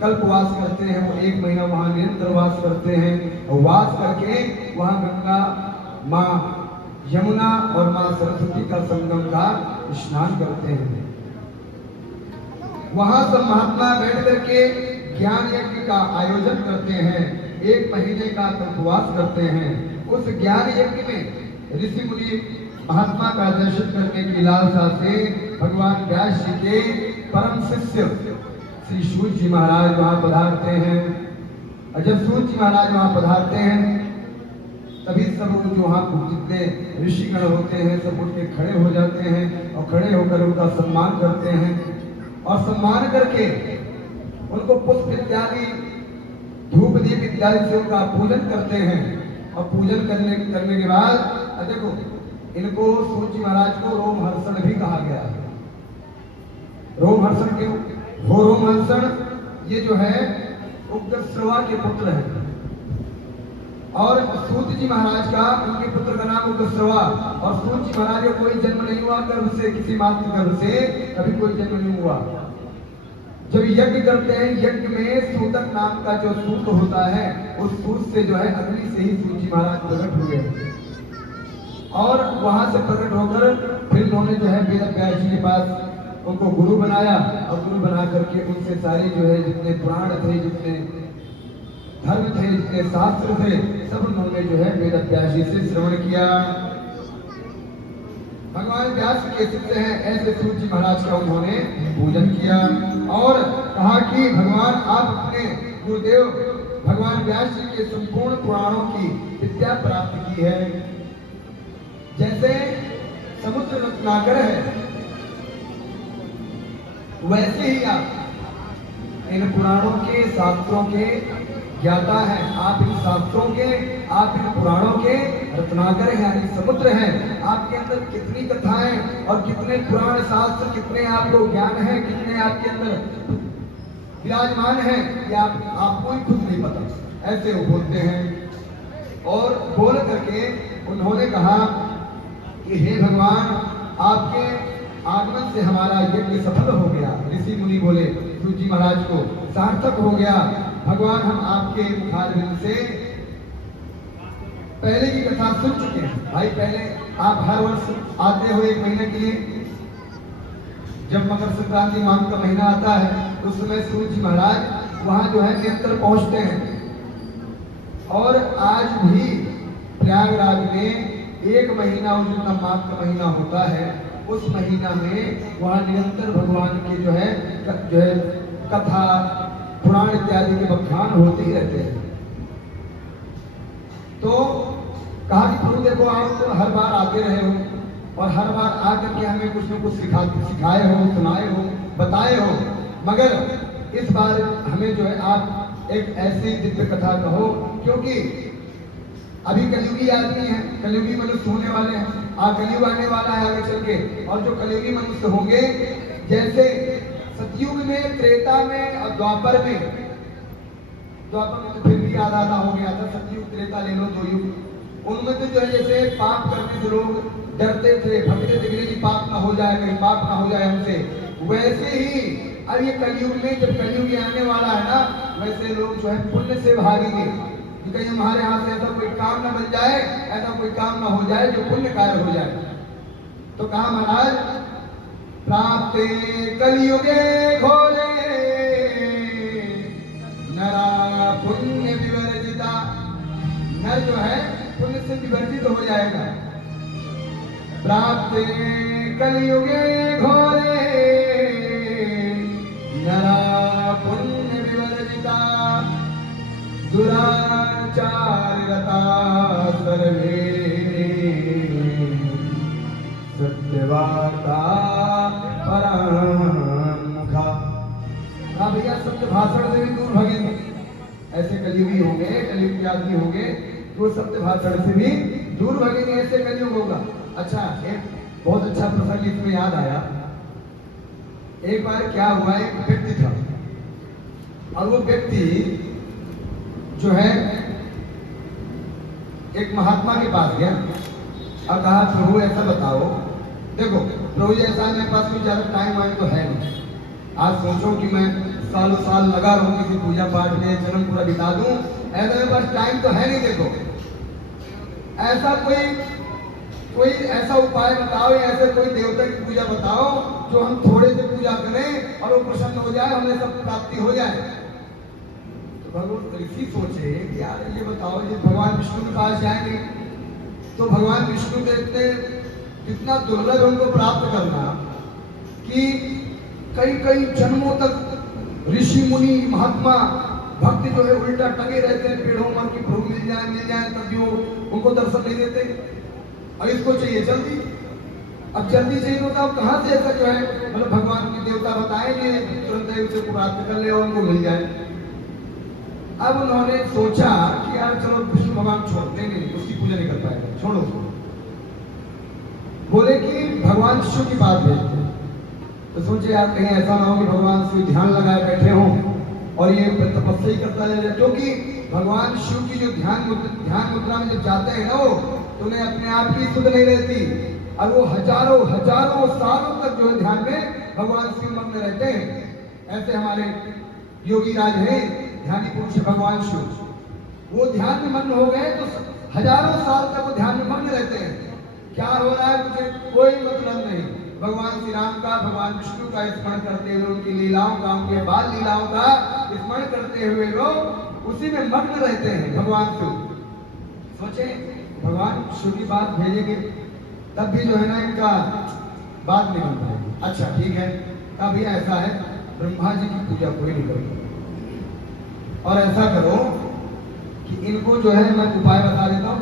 कल्पवास करते हैं, वो एक महीना वहां निरंतर वास करते हैं और वास करके वहां गंगा माँ यमुना और माँ सरस्वती का संगम का स्नान करते हैं। वहां सब महात्मा बैठ करके ज्ञान यज्ञ का आयोजन करते हैं, एक महीने का कल्पवास करते हैं। उस ज्ञान यज्ञ में ऋषि मुनि महात्मा का दर्शन करने की लालसा से भगवान व्यास जी के परम शिष्य श्री सूर्य जी महाराज वहां पधारते हैं। और जब सूर्य जी महाराज वहां पधारते हैं, तभी सब जो वहां जितने ऋषिगण होते हैं सब उठ के खड़े हो जाते हैं और खड़े होकर उनका सम्मान करते हैं और सम्मान करके उनको पुष्प इत्यादि धूप दीप इत्यादि से उनका पूजन करते हैं। और पूजन करने के बाद देखो, इनको सूर्य जी महाराज को रोमहर्षण भी कहा गया है। रोमहर्षण क्यों? वो रोमहर्षण ये जो है उग्रश्रवा के पुत्र हैं और सूत जी महाराज का, उनके पुत्र का नाम उग्रश्रवा। और सूत जी महाराज का कोई जन्म नहीं हुआ गर्भ से, किसी मातृ गर्भ से कभी कोई जन्म नहीं हुआ। जब यज्ञ करते हैं, यज्ञ में सूतक नाम का जो सूत होता है, उस सूत से जो है अग्नि से ही सूत जी महाराज प्रकट हुए और वहां से प्रकट होकर फिर उन्होंने जो है वेद व्यास जी के पास उनको गुरु बनाया और गुरु बना करके उनसे सारे जो है जितने पुराण थे, जितने धर्म थे, जितने शास्त्र थे, सब उन्होंने जो है वेद व्यास जी से श्रवण किया। भगवान व्यास के शिष्य हैं, ऐसे सूर्य जी महाराज का उन्होंने पूजन किया और कहा कि भगवान आप अपने गुरुदेव भगवान व्यास जी के संपूर्ण पुराणों की विद्या प्राप्त की है। जैसे समुद्र रत्नाकर है, वैसे ही आप इन पुराणों के, शास्त्रों के ज्ञाता है। आप इन शास्त्रों के, आप इन पुराणों के रत्नाकर हैं, यानी समुद्र हैं। आपके अंदर कितनी कथाएं और कितने पुराण शास्त्र, कितने आपको ज्ञान है, कितने आपके अंदर विराजमान है कि आपको ही खुद नहीं पता। ऐसे वो बोलते हैं और बोल करके उन्होंने कहा कि हे भगवान, आपके आगमन से हमारा यज्ञ सफल हो गया। ऋषि मुनि बोले सूर्य जी महाराज को, सार्थक हो गया भगवान, हम आपके मुखारबिंद से पहले की कथा सुन चुके हैं। भाई पहले आप हर वर्ष आते हो एक महीने के लिए, जब मकर संक्रांति माघ का महीना आता है उस समय सूर्य जी महाराज वहां जो है निरंतर पहुंचते हैं। और आज भी प्रयागराज में एक महीना जितना माघ का महीना होता है, उस महीना में वहां निरंतर भगवान के जो है कथा पुराण इत्यादि के व्याख्यान होते ही रहते हैं। तो कहा कि प्रभु देखो आप तो हर बार आते रहे हो और हर बार आकर के हमें कुछ न कुछ सिखाए हो, सुनाए हो, बताए हो, मगर इस बार हमें जो है आप एक ऐसी दिव्य कथा कहो, क्योंकि अभी कलयुगी आदमी है, कलयुगी मनुष्य होने वाले हैं, कलयुग आने वाला है आगे चल के, और जो कलयुगी मनुष्य होंगे, जैसे सतयुग में, त्रेता में और द्वापर में तो फिर भी आधा आधा हो गया था, सतयुग त्रेता ले लो, दो युग, उनमें तो जो है जैसे पाप करने से लोग डरते थे, भगते थे कि पाप ना हो जाए, कहीं पाप ना हो जाए हमसे, वैसे ही अब ये कलयुग में जब कलयुग आने वाला है ना, वैसे लोग जो है पुण्य से भागेंगे कि कहीं हमारे हाथ से ऐसा कोई काम ना बन जाए, ऐसा कोई काम ना हो जाए जो पुण्य कार्य हो जाए। तो कहा महाराज, प्राप्त कलयुगे घोरे नरा पुण्य विवर्जिता, नर जो है पुण्य से विवर्जित हो जाएगा। प्राप्त कलयुगे घोरे नरा पुण्य विवर्जिता, दुराचारता सर्वे सत्यवाता परामुखा। हाँ भैया, सत्य भाषण से भी दूर भागेंगे, ऐसे कलयुगी होंगे, कलयुग के आदमी होंगे, तो सत्य भाषण से भी दूर भागेंगे, ऐसे कलयुग होगा। अच्छा, एक बहुत अच्छा प्रसंग इसमें याद आया। एक बार क्या हुआ, एक व्यक्ति था और वो व्यक्ति जो है एक महात्मा के पास गया और कहा, प्रभु ऐसा बताओ, देखो प्रभु जी ऐसा मेरे पास कोई ज्यादा टाइम वाइम तो है नहीं, आज सोचो कि मैं सालों साल लगा रहूं किसी पूजा पाठ में, जन्म पूरा बिता दूं, ऐसा मेरे पास टाइम तो है नहीं। देखो ऐसा कोई ऐसा उपाय बताओ, या ऐसे कोई देवता की पूजा बताओ जो हम थोड़े से पूजा करें और वो प्रसन्न हो जाए, हमें सब प्राप्ति हो जाए। तो भगवान ऋषि सोचे कि यार ये बताओ, ये भगवान विष्णु के पास जाएंगे तो भगवान विष्णु के इतना दुर्लभ उनको प्राप्त करना कि कई कई जन्मों तक ऋषि मुनि महात्मा भक्त जो है उल्टा टंगे रहते हैं पेड़ों पर कि प्रभु मिल जाए, तब भी उनको दर्शन नहीं देते। और इसको चाहिए जल्दी, अब जल्दी चाहिए तो अब कहाँ से ऐसा जो है मतलब भगवान के देवता बताएंगे तुरंत उसे प्राप्त कर ले और उनको मिल जाए। अब उन्होंने सोचा कि यार चलो विष्णु भगवान छोड़ते नहीं, उसकी पूजा नहीं कर पाएगा, छोड़ो। बोले कि भगवान शिव की बात भेजते, तो सोचे यार कहीं ऐसा ना हो कि भगवान शिव ध्यान लगाए बैठे हों और ये तपस्या ही करता रहे, क्योंकि भगवान शिव की जो ध्यान मुद्रा में जब जाते हैं ना वो, तो उन्हें अपने आप की सुध नहीं रहती और वो हजारों सालों तक जो है ध्यान में भगवान शिव मग्न रहते हैं। ऐसे हमारे योगी राज है, ध्यानी पुरुष भगवान शिव, वो ध्यान में मग्न हो गए तो हजारों साल तक वो ध्यान में मग्न रहते हैं। क्या हो रहा है मुझे कोई मतलब नहीं, भगवान श्री राम का, भगवान विष्णु का स्मरण करते हुए, उनकी लीलाओं का, उनके बाल लीलाओं का स्मरण करते हुए लोग उसी में मग्न रहते हैं। भगवान शिव सोचे भगवान शिव की बात भेजेंगे तब भी जो है ना इनका बात नहीं बन पाएगी। अच्छा ठीक है, अब ये ऐसा है, ब्रह्मा जी की पूजा कोई नहीं करो और ऐसा करो कि इनको जो है मैं उपाय बता देता हूँ,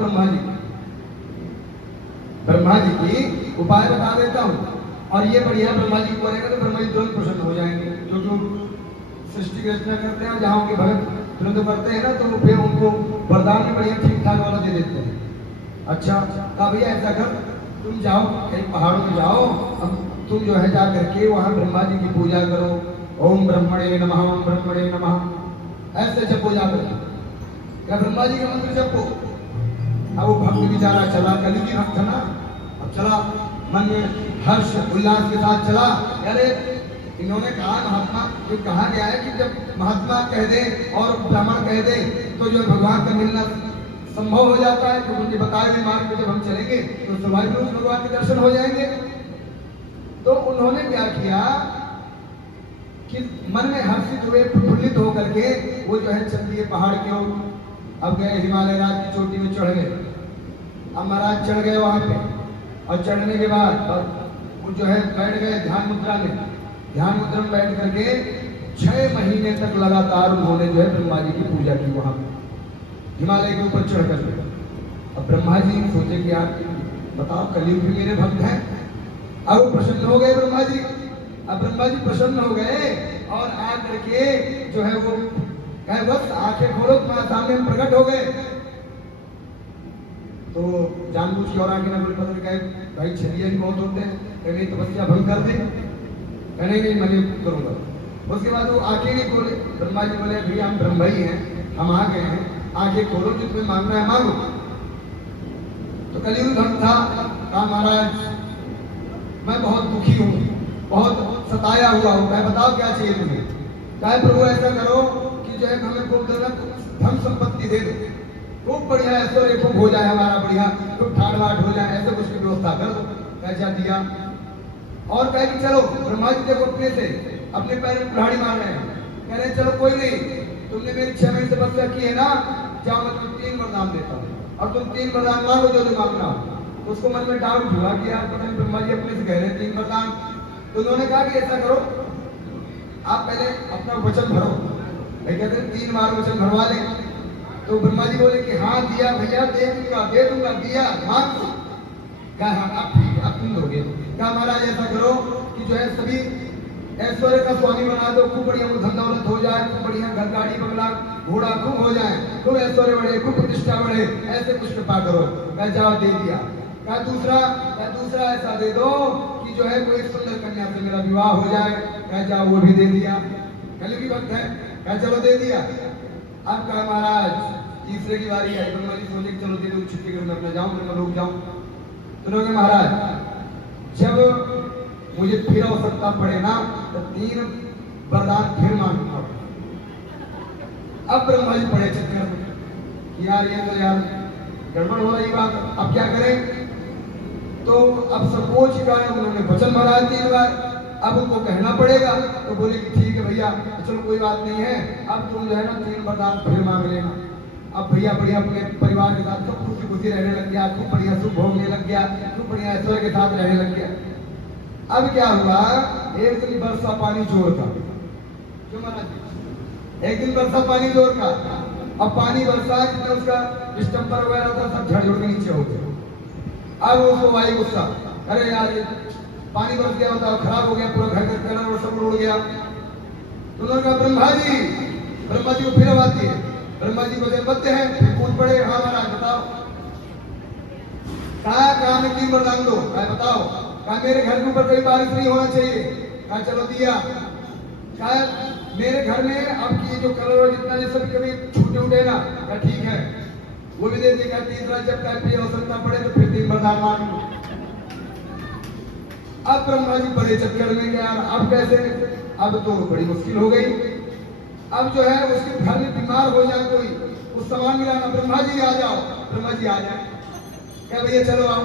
ब्रह्मा जी की उपाय बता देता हूँ, और ये बढ़िया ब्रह्मा जी को करेगा तो ब्रह्मा जी तुरंत प्रसन्न हो जाएंगे, क्योंकि सृष्टि की रचना करते हैं, जहाँ उनके भक्त तुरंत करते हैं ना तो फिर उनको वरदान में बढ़िया ठीक ठाक वाला दे देते हैं। अच्छा तब भैया ऐसा कर, तुम जाओ कहीं पहाड़ों में जाओ, अब तुम जो है जा करके वहाँ ब्रह्मा जी की पूजा करो, ओम ब्रह्मणे नमः, ओम ब्रह्मणे नमः, ऐसे जपो जा करके, क्या ब्रह्मा जी का मंत्र जपो। अब वो भक्त बेचारा चला, कलयुगी भक्त ना, अब चला मन में हर्ष उल्लास के साथ चला। अरे इन्होंने कहा महात्मा, जो कहा गया है कि जब महात्मा कह दे और ब्राह्मण कह दे तो जो भगवान का मिलना संभव हो जाता है, तो उनके बताए हुए मार्ग में जब हम चलेंगे तो स्वाभाविक रूप से भगवान के दर्शन हो जाएंगे। तो उन्होंने क्या किया कि मन में हर्षित हुए, प्रफुल्लित होकर के वो जो है चल दिए पहाड़ की ओर। अब गए हिमालय राज की चोटी में चढ़ गए। अब महाराज चढ़ गए वहां पे, और चढ़ने के बाद वो जो है बैठ गए ध्यान मुद्रा में। ध्यान मुद्रा में बैठ करके 6 महीने तक लगातार उन्होंने जो है ब्रह्मा जी की पूजा की वहां पे हिमालय के ऊपर चढ़ कर। अब ब्रह्मा जी सोचे कि यार बताओ कलयुग भी मेरे भक्त हैं। अब वो प्रसन्न हो गए ब्रह्मा जी। अब ब्रह्मा जी प्रसन्न हो गए और आ करके जो है वो कहे बस आंखें खोलो तुम्हारे सामने हम प्रकट हो गए। तो जानबूझ के और आगे ना बोले पता कहे भाई छलिया भी बहुत होते हैं, कहीं तपस्या भंग कर दे, कहने नहीं मैं करूंगा। उसके बाद वो आंखें नहीं खोले। ब्रह्मा जी बोले भैया हम ब्रह्म ही हैं, हम आ गए हैं, आंखें खोलो जो तुम्हें मांगना है मांगो। तो कलयुग भक्त था, कहा महाराज मैं बहुत दुखी हूँ, बहुत सताया हुआ हूँ, मैं बताओ क्या चाहिए तुम्हें। कहा प्रभु ऐसा करो कि जो है हमें खूब धन संपत्ति दे दो, खूब बढ़िया ऐश्वर्य खूब हो जाए हमारा, बढ़िया खूब ठाट बाट हो जाए, ऐसे कुछ की व्यवस्था कर दो। कैसा दिया और कहे कि चलो ब्रह्मा जी देखो अपने पैर में कुल्हाड़ी मार रहे हैं, कह रहे चलो कोई नहीं, तुमने मेरी 6 महीने तपस्या की है ना, जाओ मैं तुम्हें 3 वरदान देता हूँ और तुम 3 वरदान मांगो जो मांगना हो। तो उसको मन में डाउट हुआ कि यार पता नहीं ब्रह्मा जी अपने से कह रहे 3 वरदान। तो उन्होंने कहा कि ऐसा करो आप पहले अपना वचन भरो, कहते हैं 3 बार वचन भरवा ले। तो ब्रह्मा जी बोले कि हाँ दिया भैया दे दूंगा दिया मांग दो। कहा हाँ अब ठीक है अब तुम दोगे। कहा महाराज ऐसा करो कि जो है सभी ऐश्वर्य का स्वामी बना दो, खूब बढ़िया धन दौलत हो जाए, खूब बढ़िया घर गाड़ी बंगला घोड़ा खूब हो जाए, खूब ऐश्वर्य बढ़े, खूब प्रतिष्ठा बढ़े, ऐसे कुछ कृपा करो। कहा जाओ दे दिया। कहा दूसरा ऐसा दे दो कि जो है कोई सुंदर कन्या से मेरा विवाह हो जाए। कहा जाओ वो भी दे दिया। कलयुगी भक्त है, कहा चलो दे दिया। अब कहा महाराज तीसरे की बारी आई। ब्रह्मा जी सोचे चलो दे दो छुट्टी कर मैं अपना जाऊं, मैं रुक जाऊं। तो महाराज जब मुझे फिर आवश्यकता पड़े ना तो 3 वरदान फिर मांगूंगा। अब ब्रह्मा जी पड़े चक्कर में यार ये तो यार गड़बड़ हो रही बात, अब क्या करें। तो अब संकोच का उन्होंने वचन भरा 3 बार, अब उनको कहना पड़ेगा। तो बोले कि ठीक है भैया चलो कोई बात नहीं है, अब तुम जो है ना 3 वरदान फिर मांग लेना। अब भैया बढ़िया अपने परिवार के साथ सब खुशी खुशी रहने लग गया, खूब बढ़िया सुख भोगने लग गया, खूब बढ़िया ऐश्वर्य के साथ रहने लग गया। अब क्या हुआ, एक दिन बरसा पानी जोर का, क्यों महाराज एक दिन बरसा पानी जोर का। अब पानी बरसा जितना उसका स्टम्पर वगैरह था सब झड़ के नीचे हो गया। अब उसको भाई गुस्सा, अरे यार ये पानी बरस गया होता खराब हो गया, पूरा घर का कलर और सब उड़ गया। तो उन्होंने कहा ब्रह्मा जी को फिर आती है। ब्रह्मा जी वचनबद्ध हैं, फिर पूछ पड़े हाँ महाराज बताओ कहा में 3 वरदान दो। कहा बताओ। कहा मेरे घर के ऊपर कोई बारिश नहीं होना चाहिए। कहा चलो दिया। कहा मेरे घर में अब की जो कलर जितना ये सब कभी छूटे उठे ना, कहा ठीक है वो भी दे देगा। तीसरा जब कहीं आवश्यकता पड़े तो फिर 3 वरदान मांग लो। अब ब्रह्मा जी बड़े चक्कर में गया, अब कैसे, अब तो बड़ी मुश्किल हो गई। अब जो है उसके घर में बीमार हो जाए कोई, उस सामान मिलाना, ब्रह्मा जी आ जाओ। ब्रह्मा जी आ जाए, क्या भैया चलो आओ।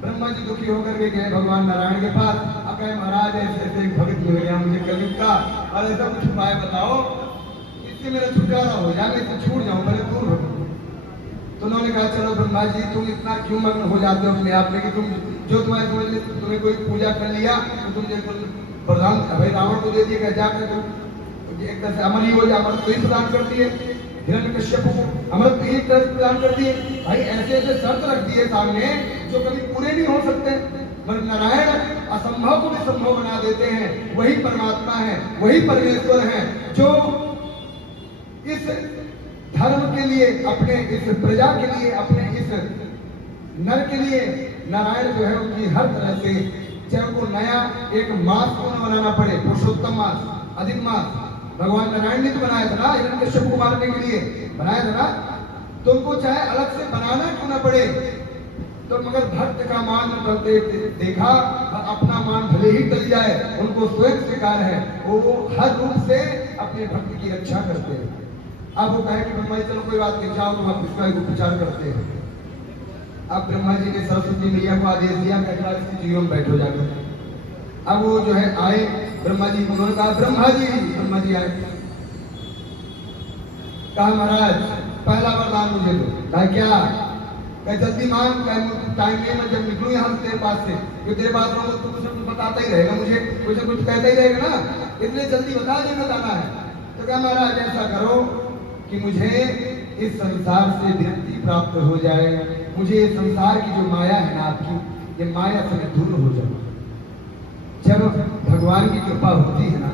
ब्रह्मा जी दुखी होकर के गए भगवान नारायण के पास। अब कहे महाराज ऐसे ऐसे भक्त मिल गया मुझे कलयुग का, और ऐसा कुछ उपाय बताओ इससे मेरा छुटकारा हो जाए, मैं इससे छूट जाऊं, मेरे दूर हो। तो उन्होंने कहा चलो ब्रह्मा जी तुम इतना क्यों मग्न हो जाते हो अपने आप में कि तुम जो तुम्हारे समझ में तुम्हें कोई पूजा कर लिया तो तुम देखो प्रधान भाई रावण को दे दिया, जाकर तुम एक तरह से अमर ही हो जाए, अमर तो ही प्रदान कर दिए, हिरण्यकश्यप को अमर तो ही एक तरह से प्रदान कर दिए। भाई ऐसे ऐसे शर्त रख दिए सामने जो कभी पूरे नहीं हो सकते। मगर नारायण असंभव को भी संभव बना देते हैं, वही परमात्मा है, वही परमेश्वर है जो इस धर्म के लिए, अपने इस प्रजा के लिए, अपने इस नर के लिए नारायण जो है उनकी हर तरह से, चाहे उनको नया एक मास क्यों न बनाना पड़े, पुरुषोत्तम मास, अधिक मास भगवान नारायण ने तो बनाया था ना, हिरण्यकश्यप को मारने के लिए बनाया था ना, तो उनको चाहे अलग से बनाना क्यों न पड़े। तो मगर भक्त का मान करते देखा, अपना मान भले ही टल जाए उनको स्वयं स्वीकार है, वो हर रूप से अपने भक्त की रक्षा करते हैं। अब वो कहे कि ब्रह्मा जी चलो कोई बात नहीं, जाओ तुम आप इसका उपचार करते हैं। अब ब्रह्मा जी ने सरस्वती मैया को आदेश दिया कि इसकी जीवन बैठो जाकर। अब वो जो है आए ब्रह्मा जी, उन्होंने कहा ब्रह्मा जी आए, कहा महाराज पहला वरदान मुझे दो। कहा क्या? कहा जल्दी मांग, टाइम नहीं, मैं जब निकलूं यहाँ से तेरे पास से, क्योंकि तेरे पास रहूंगा तो कुछ कुछ बताता ही रहेगा, मुझे कुछ न कुछ कहता ही रहेगा ना, इसलिए जल्दी बता जो बताना है। तो क्या महाराज ऐसा करो कि मुझे इस संसार से विरक्ति मुक्ति प्राप्त हो जाए, मुझे ये संसार की जो माया है ना आपकी, ये माया से मैं दूर हो जाऊं। जब भगवान की कृपा होती है ना,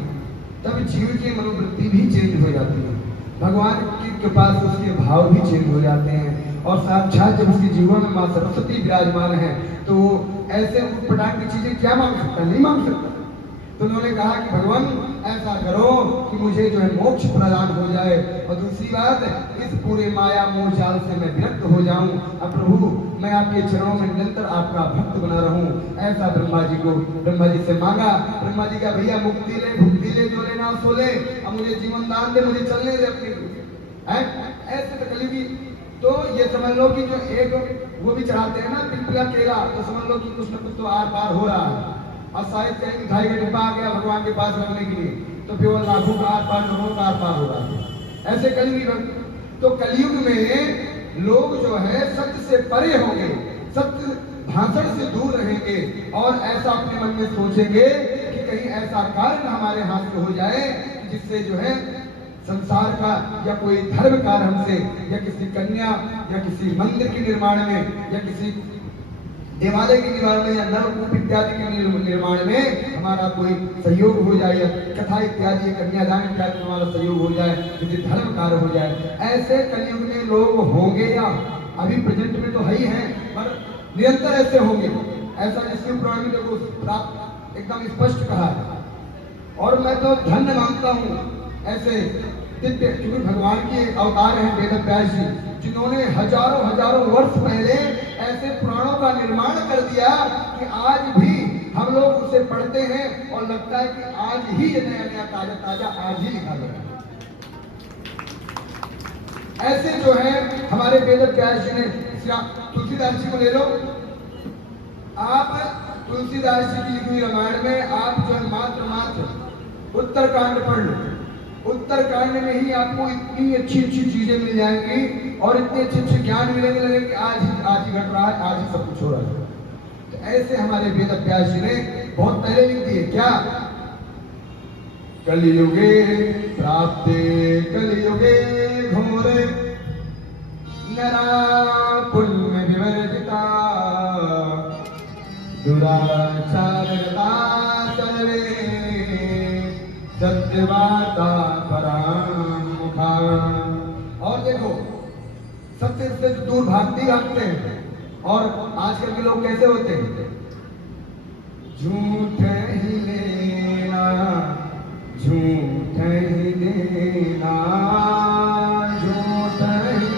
तब जीव की मनोवृत्ति भी चेंज हो जाती है। भगवान की कृपा से उसके भाव भी चेंज हो जाते हैं, और साक्षात जब उसके जीवन में माँ सरस्वती विराजमान है तो वो ऐसे उटपटांग की चीजें क्या मांग सकता, नहीं मांग सकता। तो उन्होंने कहा कि भगवान ऐसा करो कि मुझे जो है मोक्ष प्रदान हो जाए, और दूसरी बात इस पूरे माया मोह जाल से मैं विरक्त हो जाऊं। अब प्रभु मैं आपके चरणों में निरंतर आपका भक्त बना रहूं, ऐसा ब्रह्मा जी से मांगा। ब्रह्मा जी का भैया मुक्ति ले भुक्ति ले, जो लेना सो ले, अब मुझे जीवन दान दे, मुझे चलने दे अपनी ऐसे तो कली भी। तो ये समझ लो कि जो एक वो भी चढ़ाते हैं ना पिंपला केला, तो समझ लो कि कुछ न कुछ तो आर पार हो रहा है, और शायद कहीं मिठाई का डिब्बा आ गया भगवान के पास रखने के लिए, तो फिर वो लाखों का आर पार करोड़ों का आर पार हो रहा है। ऐसे कलयुग, तो कलयुग में लोग जो है सत्य से परे होंगे, सत्य भाषण से दूर रहेंगे, और ऐसा अपने मन में सोचेंगे कि कहीं ऐसा कार्य हमारे हाथ से हो जाए जिससे जो है संसार का या कोई धर्म कार्य हमसे, या किसी कन्या या किसी मंदिर के निर्माण में, या किसी देवालय के निर्माण में, या नलकूप इत्यादि के निर्माण में हमारा कोई सहयोग हो जाए, या कथा इत्यादि कन्यादान इत्यादि में हमारा सहयोग हो जाए, किसी धर्म कार्य हो जाए। ऐसे कलयुग में लोग होंगे, या अभी प्रेजेंट में तो है ही हैं, पर निरंतर ऐसे होंगे। ऐसा शिव पुराण में देखो प्राप्त एकदम स्पष्ट कहा है। और मैं तो धन्य मानता हूँ ऐसे दिव्य, क्योंकि भगवान के अवतार हैं वेद व्यास जी, जिन्होंने हजारों वर्ष पहले ऐसे पुराणों का निर्माण कर दिया कि आज भी हम लोग उसे पढ़ते हैं और लगता है कि आज ही ये नया ताजा आज ही लिखा गया। ऐसे जो है हमारे वेद व्यास जी ने, तुलसीदास जी को ले लो आप, तुलसीदास जी की लिखी रामायण में आप जो है मात्र उत्तरकांड पढ़ लो, उत्तरकांड में ही आपको इतनी अच्छी चीजें मिल जाएंगी, और इतने अच्छे ज्ञान मिलेंगे, लगे कि आज ही घट रहा है, आज ही सब कुछ हो रहा है। तो ऐसे हमारे वेद व्यास जी ने बहुत पहले लिख दिए क्या, कलियुगे प्राप्ते कलियुगे घोरे नरा पुण्य विवर्जिता दुराचारता सर्वे सत्यवाता परामुखा। और देखो सत्य से दूर भागते हैं, और आजकल के लोग कैसे होते हैं, झूठ ही लेना झूठ ही देना, झूठ ही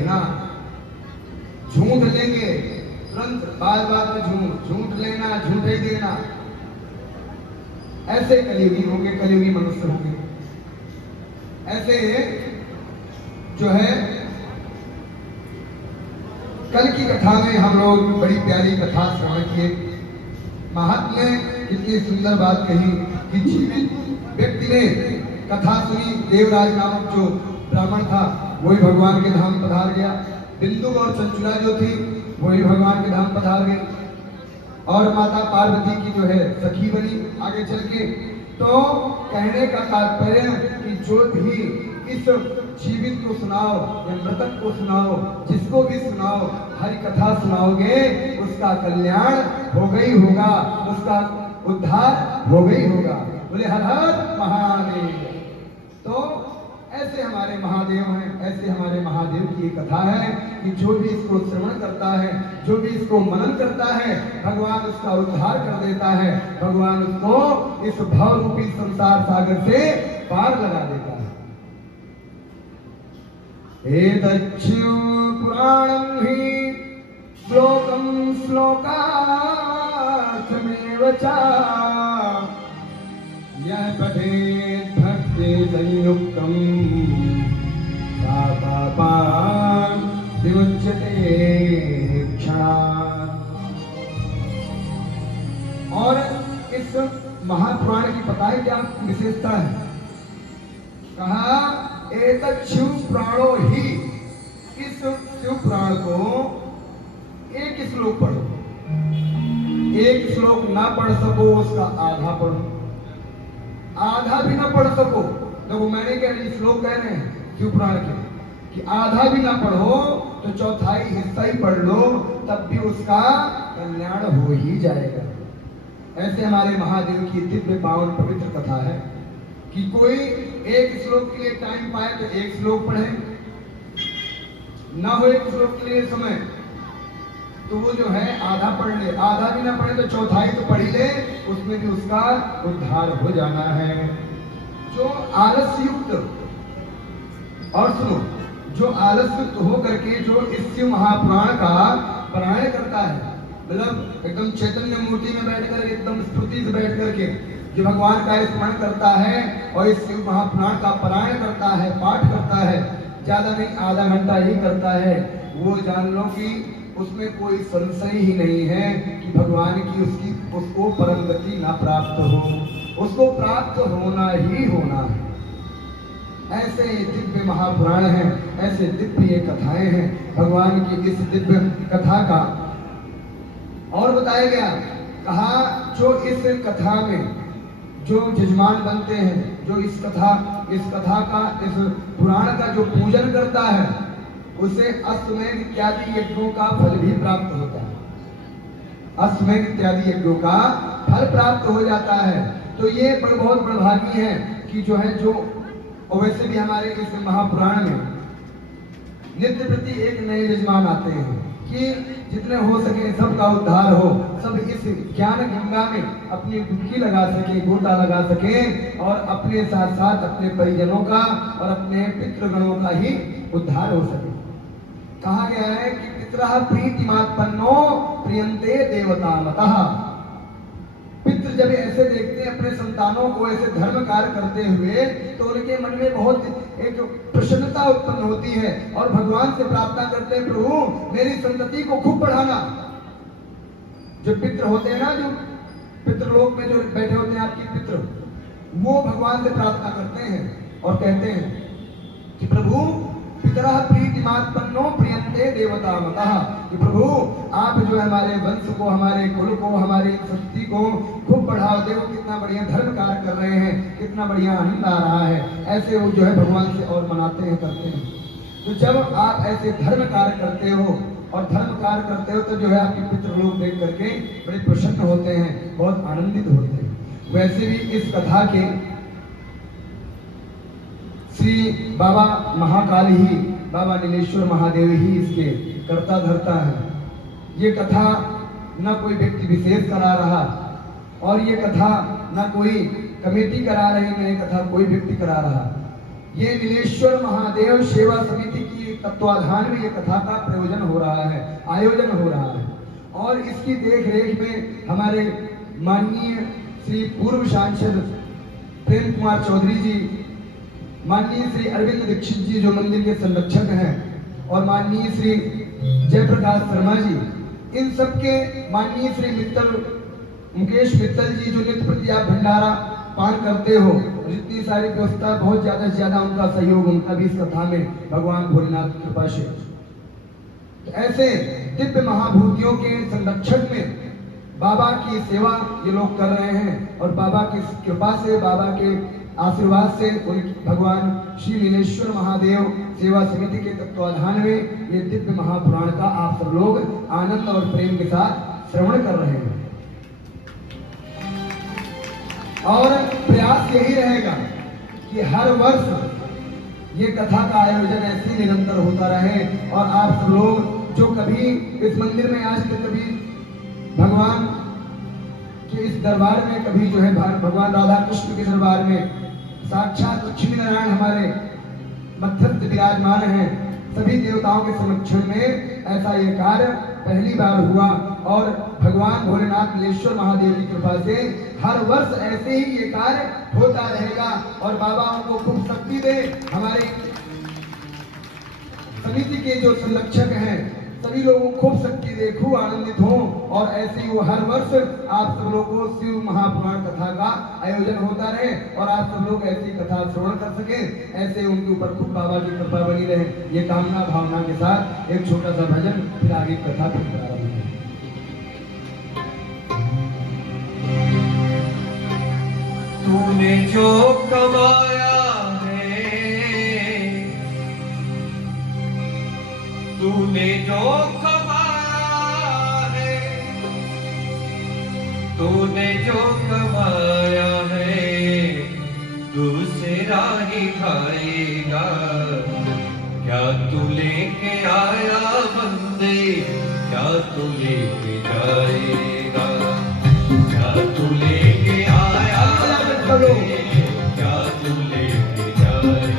कहना, झूठ लेंगे तुरंत, बार बार में झूठ लेना, झूठ ही देना, ऐसे कलयुगी होंगे, कलयुगी मनुष्य होंगे। ऐसे जो है कल की कथा में हम लोग बड़ी प्यारी कथा श्रवण किए। महात्मा ने इतनी सुंदर बात कही कि जीवित व्यक्ति ने कथा सुनी, देवराज नामक जो ब्राह्मण था वही भगवान के धाम पधार गया, बिंदु और चंचुला जो थी वही भगवान के धाम पधार गई, और माता पार्वती की जो है सखी बनी आगे चल के। तो कहने का तात्पर्य कि जो भी इस जीवित को सुनाओ या मृतक को सुनाओ, जिसको भी सुनाओ, हरि कथा सुनाओगे, उसका कल्याण हो गई होगा, उसका उद्धार हो गई होगा। बोले हर हर महादेव। तो ऐसे हमारे महादेव हैं, ऐसे हमारे महादेव की एक कथा है कि जो भी इसको श्रवण करता है, जो भी इसको मनन करता है, भगवान उसका उद्धार कर देता है, भगवान उसको इस भव रूपी संसार सागर से पार लगा देता है। एतच्चु पुराणं हि श्लोकं श्लोकार्थमेव च यः पठेत् भक्ति संयुक्तं सा पापान् विमुच्यते क्षणात्। और इस महापुराण की पता है क्या विशेषता है? कहा एतत् शिव पुराणो ही, इस शिव पुराण को एक श्लोक पढ़ो, एक श्लोक ना पढ़ सको उसका आधा पढ़ो, आधा भी ना पढ़ सको, देखो मैंने क्या श्लोक कह रहे हैं शिव पुराण के कि आधा भी ना पढ़ो तो चौथाई हिस्सा ही पढ़ लो, तब भी उसका कल्याण हो ही जाएगा। ऐसे हमारे महादेव की दिव्य पावन पवित्र कथा है कि कोई एक श्लोक के लिए टाइम पाए तो एक श्लोक पढ़े, ना हो एक श्लोक के लिए समय तो वो जो है आधा पढ़ ले, आधा भी ना पढ़े तो चौथाई तो पढ़ ले, उसमें भी उसका उद्धार हो जाना है। जो आलस्य युक्त, और सुनो, जो आलस्य युक्त हो करके जो इस शिव महापुराण का पारायण करता है, मतलब एकदम चैतन्य मूर्ति में बैठ कर, एकदम स्फूर्ति से बैठ करके जो भगवान का स्मरण करता है और इस शिव महापुराण का पारायण करता है, पाठ करता है, ज्यादा नहीं आधा घंटा ही करता है, वो जान लो कि उसमें कोई संशय ही नहीं है कि भगवान की उसको परम गति ना प्राप्त हो, उसको प्राप्त होना ही होना है। ऐसे दिव्य महापुराण हैं, ऐसे दिव्य कथाएं हैं भगवान की। इस दिव्य कथा का और बताया गया, कहा जो इस कथा में जो जजमान बनते हैं, जो इस कथा का, इस पुराण का जो पूजन करता है, उसे अश्वमेध इत्यादि यज्ञों का फल भी प्राप्त होता है। अश्वमेध इत्यादि यज्ञों का फल प्राप्त हो जाता है। तो ये बहुत बड़भागी है कि जो है जो, और वैसे भी हमारे इस महापुराण में नित्य प्रति एक नए यजमान आते हैं कि जितने हो सके सबका उद्धार हो, सब इस ज्ञान गंगा में अपनी डुबकी लगा सके, गोता लगा सके, और अपने साथ साथ अपने परिजनों का और अपने पितृगणों का ही उद्धार हो सके। कहा गया है कि पितरः प्रीतिमात्पन्नो प्रियन्ते देवतामतः। पितृ जब ऐसे देखते हैं अपने संतानों को ऐसे धर्म कार्य करते हुए, तो उनके मन में बहुत एक प्रसन्नता उत्पन्न होती है और भगवान से प्रार्थना करते हैं, प्रभु मेरी संतति को खूब बढ़ाना। जो पितृ होते हैं ना, जो पितृलोक में जो बैठे होते हैं आपके पितृ, वो भगवान से प्रार्थना करते हैं और कहते हैं कि प्रभु पितरः प्रीतिमात्पन्नो प्रियन्ते देवतामतः, कि प्रभु आप जो है हमारे वंश को, हमारे कुल को, हमारी संस्कृति को खूब बढ़ाओ। देखो कितना बढ़िया धर्म कार्य कर रहे हैं, कितना बढ़िया आनंद आ रहा है। ऐसे वो जो है भगवान से और मनाते हैं, करते हैं। तो जब आप ऐसे धर्म कार्य करते हो और धर्म कार्य करते हो तो जो है आपके पितृ लोग देख करके बड़े प्रसन्न होते हैं, बहुत आनंदित होते हैं। वैसे भी इस कथा के श्री बाबा महाकाल ही, बाबा नीलेश्वर महादेव ही इसके कर्ता धर्ता है। ये कथा न कोई व्यक्ति विशेष करा रहा, और ये कथा न कोई कमेटी करा रही, न ये कथा कोई व्यक्ति करा रहा। ये नीलेश्वर महादेव सेवा समिति की के तत्वाधान में ये कथा का प्रयोजन हो रहा है, आयोजन हो रहा है। और इसकी देख रेख में हमारे माननीय श्री पूर्व सांसद प्रेम कुमार चौधरी जी, माननीय श्री अरविंद दीक्षित जी जो मंदिर के संरक्षक हैं, और माननीय श्री जयप्रकाश शर्मा जी, इन सबके माननीय श्री मुकेश मित्तल जी जो नित्य प्रति आप भंडारा पान करते हो, जितनी सारी व्यवस्था, बहुत ज्यादा से ज्यादा उनका सहयोग, उनका भी इस कथा में भगवान भोलेनाथ की कृपा से। तो ऐसे दिव्य महाभूतियों के संरक्षण में बाबा की सेवा ये लोग कर रहे हैं, और बाबा की कृपा से, बाबा के आशीर्वाद से, उनकी भगवान श्री नीलेश्वर महादेव सेवा समिति के तत्वाधान में ये दिव्य महापुराण का आप सब लोग आनंद और प्रेम के साथ श्रवण कर रहे हैं। और प्रयास यही रहेगा कि हर वर्ष ये कथा का आयोजन ऐसे ही निरंतर होता रहे, और आप सब लोग जो कभी इस मंदिर में आज तक कभी भगवान के इस दरबार में, कभी जो है भगवान राधा कृष्ण के दरबार में साक्षात लक्ष्मी नारायण हमारे मध्यस्थ विराजमान हैं, सभी देवताओं के समक्षण में ऐसा ये कार्य पहली बार हुआ, और भगवान भोलेनाथ नीलेश्वर महादेव की कृपा से हर वर्ष ऐसे ही ये कार्य होता रहेगा। और बाबा उनको खूब शक्ति दे, हमारे समिति के जो संरक्षक हैं सभी लोगों को खूब शक्ति दे, खूब आनंदित हो, और ऐसे ही वो हर वर्ष आप सब लोगों को शिव महापुराण कथा का आयोजन होता रहे, और आप सब लोग ऐसी कथा श्रवण कर सके, ऐसे उनके ऊपर खूब बाबा की कृपा बनी रहे, ये कामना भावना के साथ एक छोटा सा भजन, फिर आगे कथा फिर प्रारंभ है। तूने जो कमाया तूने जो कमाया है, तूने जो कमाया है, दूसरा ही खाएगा। क्या तू लेके आया बंदे, क्या तू लेके जाएगा? क्या तू लेके आया बंदे, क्या तू लेके जाएगा?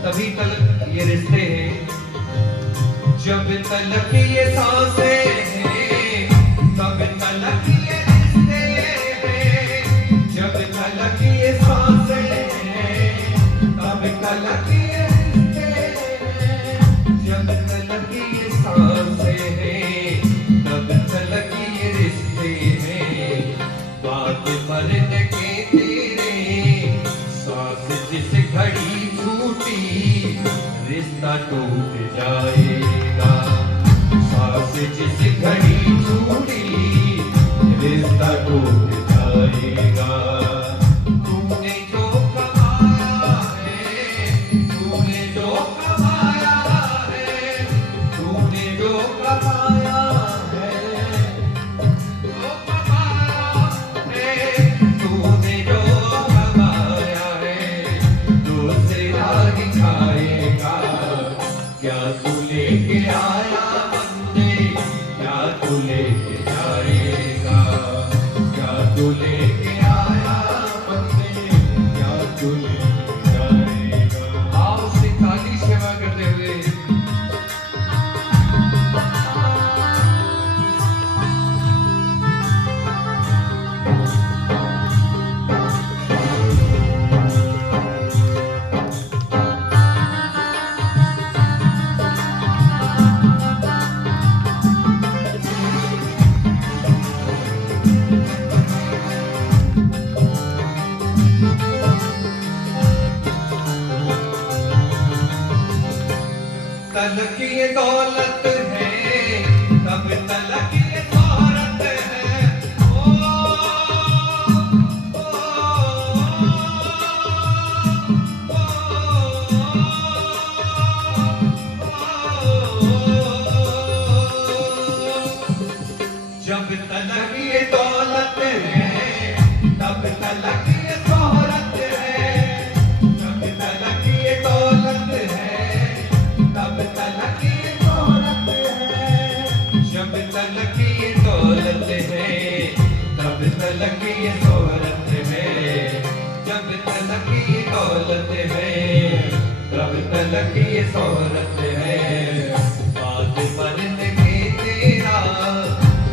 तभी तलक ये रिश्ते हैं, जब तलक ये सांसें हैं, तब तलक ये रिश्ते हैं। जब तलक ये सांसें हैं, तब तलक ये रिश्ते हैं। जब तलक ये सांसें हैं, तब तलक ये रिश्ते हैं। बात मरने के तेरे सांस जिस घड़ी छूटी, रिश्ता टूट जाएगा। सांस जिस घड़ी छूटी, रिश्ता टूट जाएगा। तूने जो कमाया है, तूने जो कमाया लेके आया बंदे, क्या तू लेके जाएगा, क्या तू लेके आया बंदे, क्या तू लेके जाएगा। आओ उसकी ताली सेवा करते हुए तलक ये दौलत है, तब तलक ये शोहरत है। ओ, ओ, जब तलक ये दौलत है, तब तलक ये शोहरत है। जब तलक ये दौलत है, तब तलक ये शोहरत है। जब तलक ये दौलत है, तब तलक ये शोहरत है। जब तलक ये दौलत है, तब तलक ये शोहरत है। बाद मरने के तेरा,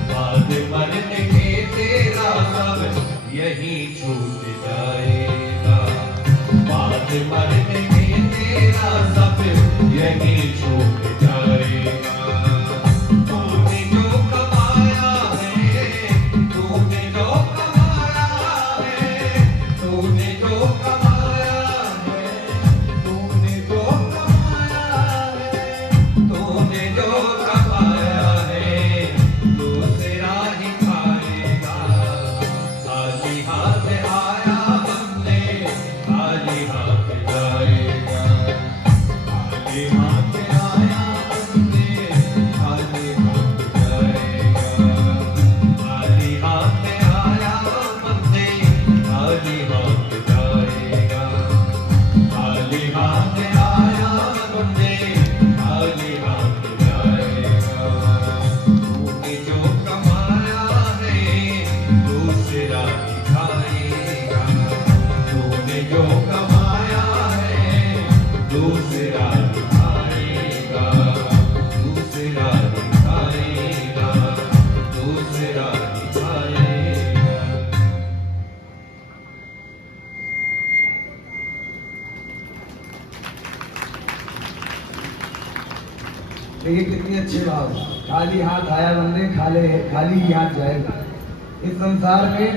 बाद मरने के तेरा सब यही छूट जाएगा। बाद मरने के तेरा सब यही छूट जाएगा। तूने जो कमाया है, तूने जो कमाया है, तूने जो कमाया है, तूने जो कमाया है, तूने जो कमाया है, दूसरा ही खाएगा। खाली हाथ आया बंदे, खाली हाथ जाएगा। खाली हाथ आया बंदे, खाली हाथ जाएगा। खाली हाथ आया बंदे, खाली हाथ जाएगा। खाली हाथ आया बंदे, खाली हाथ जाएगा। तूने जो कमाया है, दूसरा ही खाएगा। तूने जो कमाया है, दूसरा ही खाएगा। दूसरा ही खाएगा, दूसरा ही खाएगा। देखिए कितनी अच्छी बात। खाली हाथ आया बंदे, खाली ही हाथ जाएगा। इस संसार में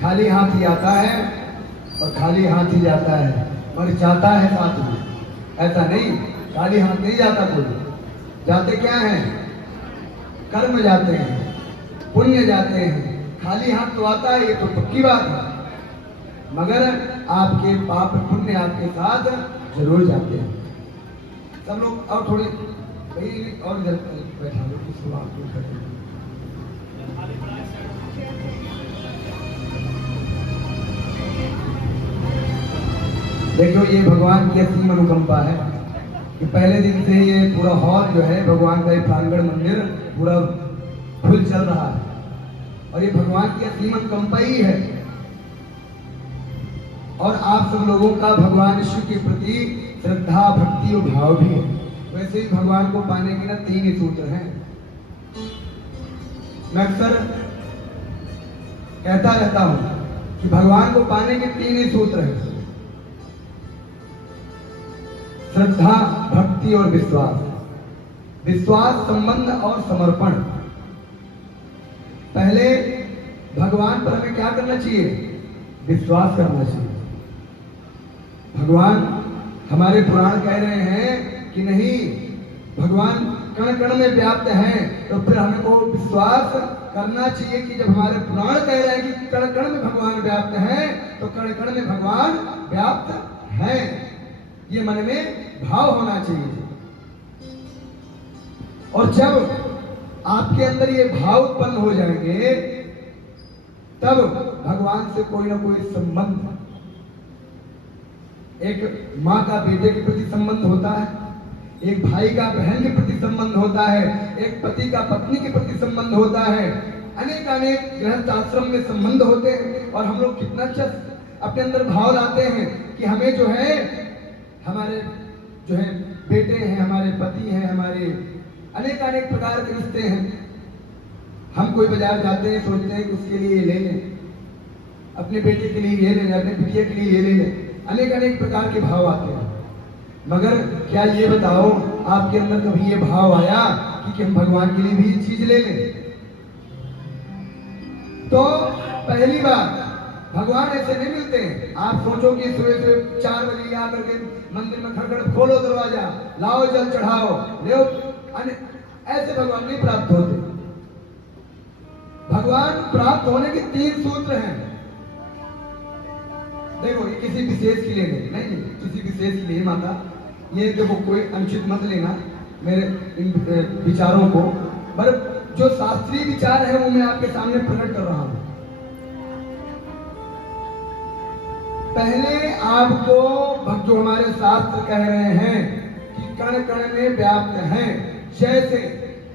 खाली हाथ ही आता है और खाली हाथ ही जाता है, और जाता है साथ में। ऐसा नहीं खाली हाथ नहीं जाता कोई। जाते क्या हैं? कर्म जाते हैं, पुण्य जाते हैं। खाली हाथ तो आता है, ये तो पक्की बात है, मगर आपके पाप पुण्य आपके साथ जरूर जाते हैं। सब लोग और थोड़ी भाई और इधर बैठा लो, इसको आप लोग कर दो। देखो ये भगवान की असीम अनुकंपा है कि पहले दिन से ये पूरा हॉल जो है भगवान का ये प्रांगण मंदिर पूरा फुल चल रहा है, और ये भगवान की असीम अनुकंपा ही है। और आप सब लोगों का भगवान शिव के प्रति श्रद्धा, भक्ति और भाव भी है। वैसे ही भगवान को पाने के ना 3 ही सूत्र हैं। मैं अक्सर कहता रहता हूं कि भगवान को पाने के 3 ही सूत्र हैं: श्रद्धा, भक्ति और विश्वास। विश्वास, संबंध और समर्पण। पहले भगवान पर हमें क्या करना चाहिए? विश्वास करना चाहिए। भगवान, हमारे पुराण कह रहे हैं कि नहीं, भगवान कण कण में व्याप्त हैं, तो फिर हमें को विश्वास करना चाहिए कि जब हमारे पुराण कह रहे हैं कि कण कण में भगवान व्याप्त हैं, तो कण कण में भगवान व्याप्त हैं। ये मन में भाव होना चाहिए। और जब आपके अंदर ये भाव उत्पन्न हो जाएंगे, तब भगवान से कोई ना कोई संबंध, एक माँ का बेटे के प्रति संबंध होता है, एक भाई का बहन के प्रति संबंध होता है, एक पति का पत्नी के प्रति संबंध होता है, अनेक अनेक गृहस्थ आश्रम में संबंध होते हैं। और हम लोग कितना अच्छा अपने अंदर भाव लाते हैं कि हमें जो है हमारे जो है बेटे हैं, हमारे पति हैं, हमारे अनेक अनेक प्रकार के रिश्ते हैं। हम कोई बाजार जाते हैं, सोचते हैं कि उसके लिए ये ले लें, अपने बेटे के लिए ये ले लें, अपने बिटिया के लिए ये ले लें, अनेक अनेक प्रकार के भाव आते हैं। मगर क्या ये बताओ आपके अंदर कभी ये भाव आया कि हम भगवान के लिए भी ये चीज ले लें? तो पहली बार भगवान ऐसे नहीं मिलते हैं। आप सोचो कि सुबह सुबह 4 बजे आकर के मंदिर में खड़खड़ खोलो दरवाजा, लाओ जल चढ़ाओ, ले ऐसे भगवान नहीं प्राप्त होते। भगवान प्राप्त होने के 3 सूत्र हैं। देखो ये किसी विशेष के लिए नहीं, किसी विशेष के लिए माता, ये देखो कोई अनुचित मत लेना मेरे इन विचारों को, पर जो शास्त्रीय विचार है वो मैं आपके सामने प्रकट कर रहा हूं। पहले आपको जो हमारे शास्त्र कह रहे हैं कि कण कण में व्याप्त हैं, जैसे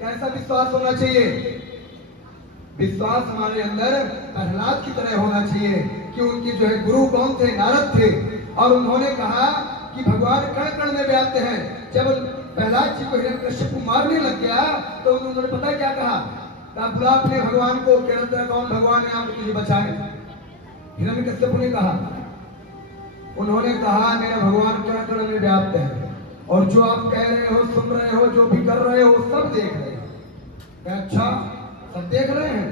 कैसा विश्वास होना चाहिए? विश्वास हमारे अंदर प्रहलाद की तरह होना चाहिए कि उनके जो है गुरु कौन थे? नारद थे। और उन्होंने कहा कि भगवान कण कण में व्याप्त हैं। जब प्रहलाद जी को हिरण्यकश्यप मारने लग गया तो उन्होंने पता क्या कहा? बुला अपने भगवान को, कहते कौन भगवान है आप मुझे बचाए? हिरण्यकश्यप ने कहा, उन्होंने कहा मेरा भगवान कण कण में व्याप्त है और जो आप कह रहे हो, सुन रहे हो, जो भी कर रहे हो सब देख रहे हैं। अच्छा सब देख रहे हैं?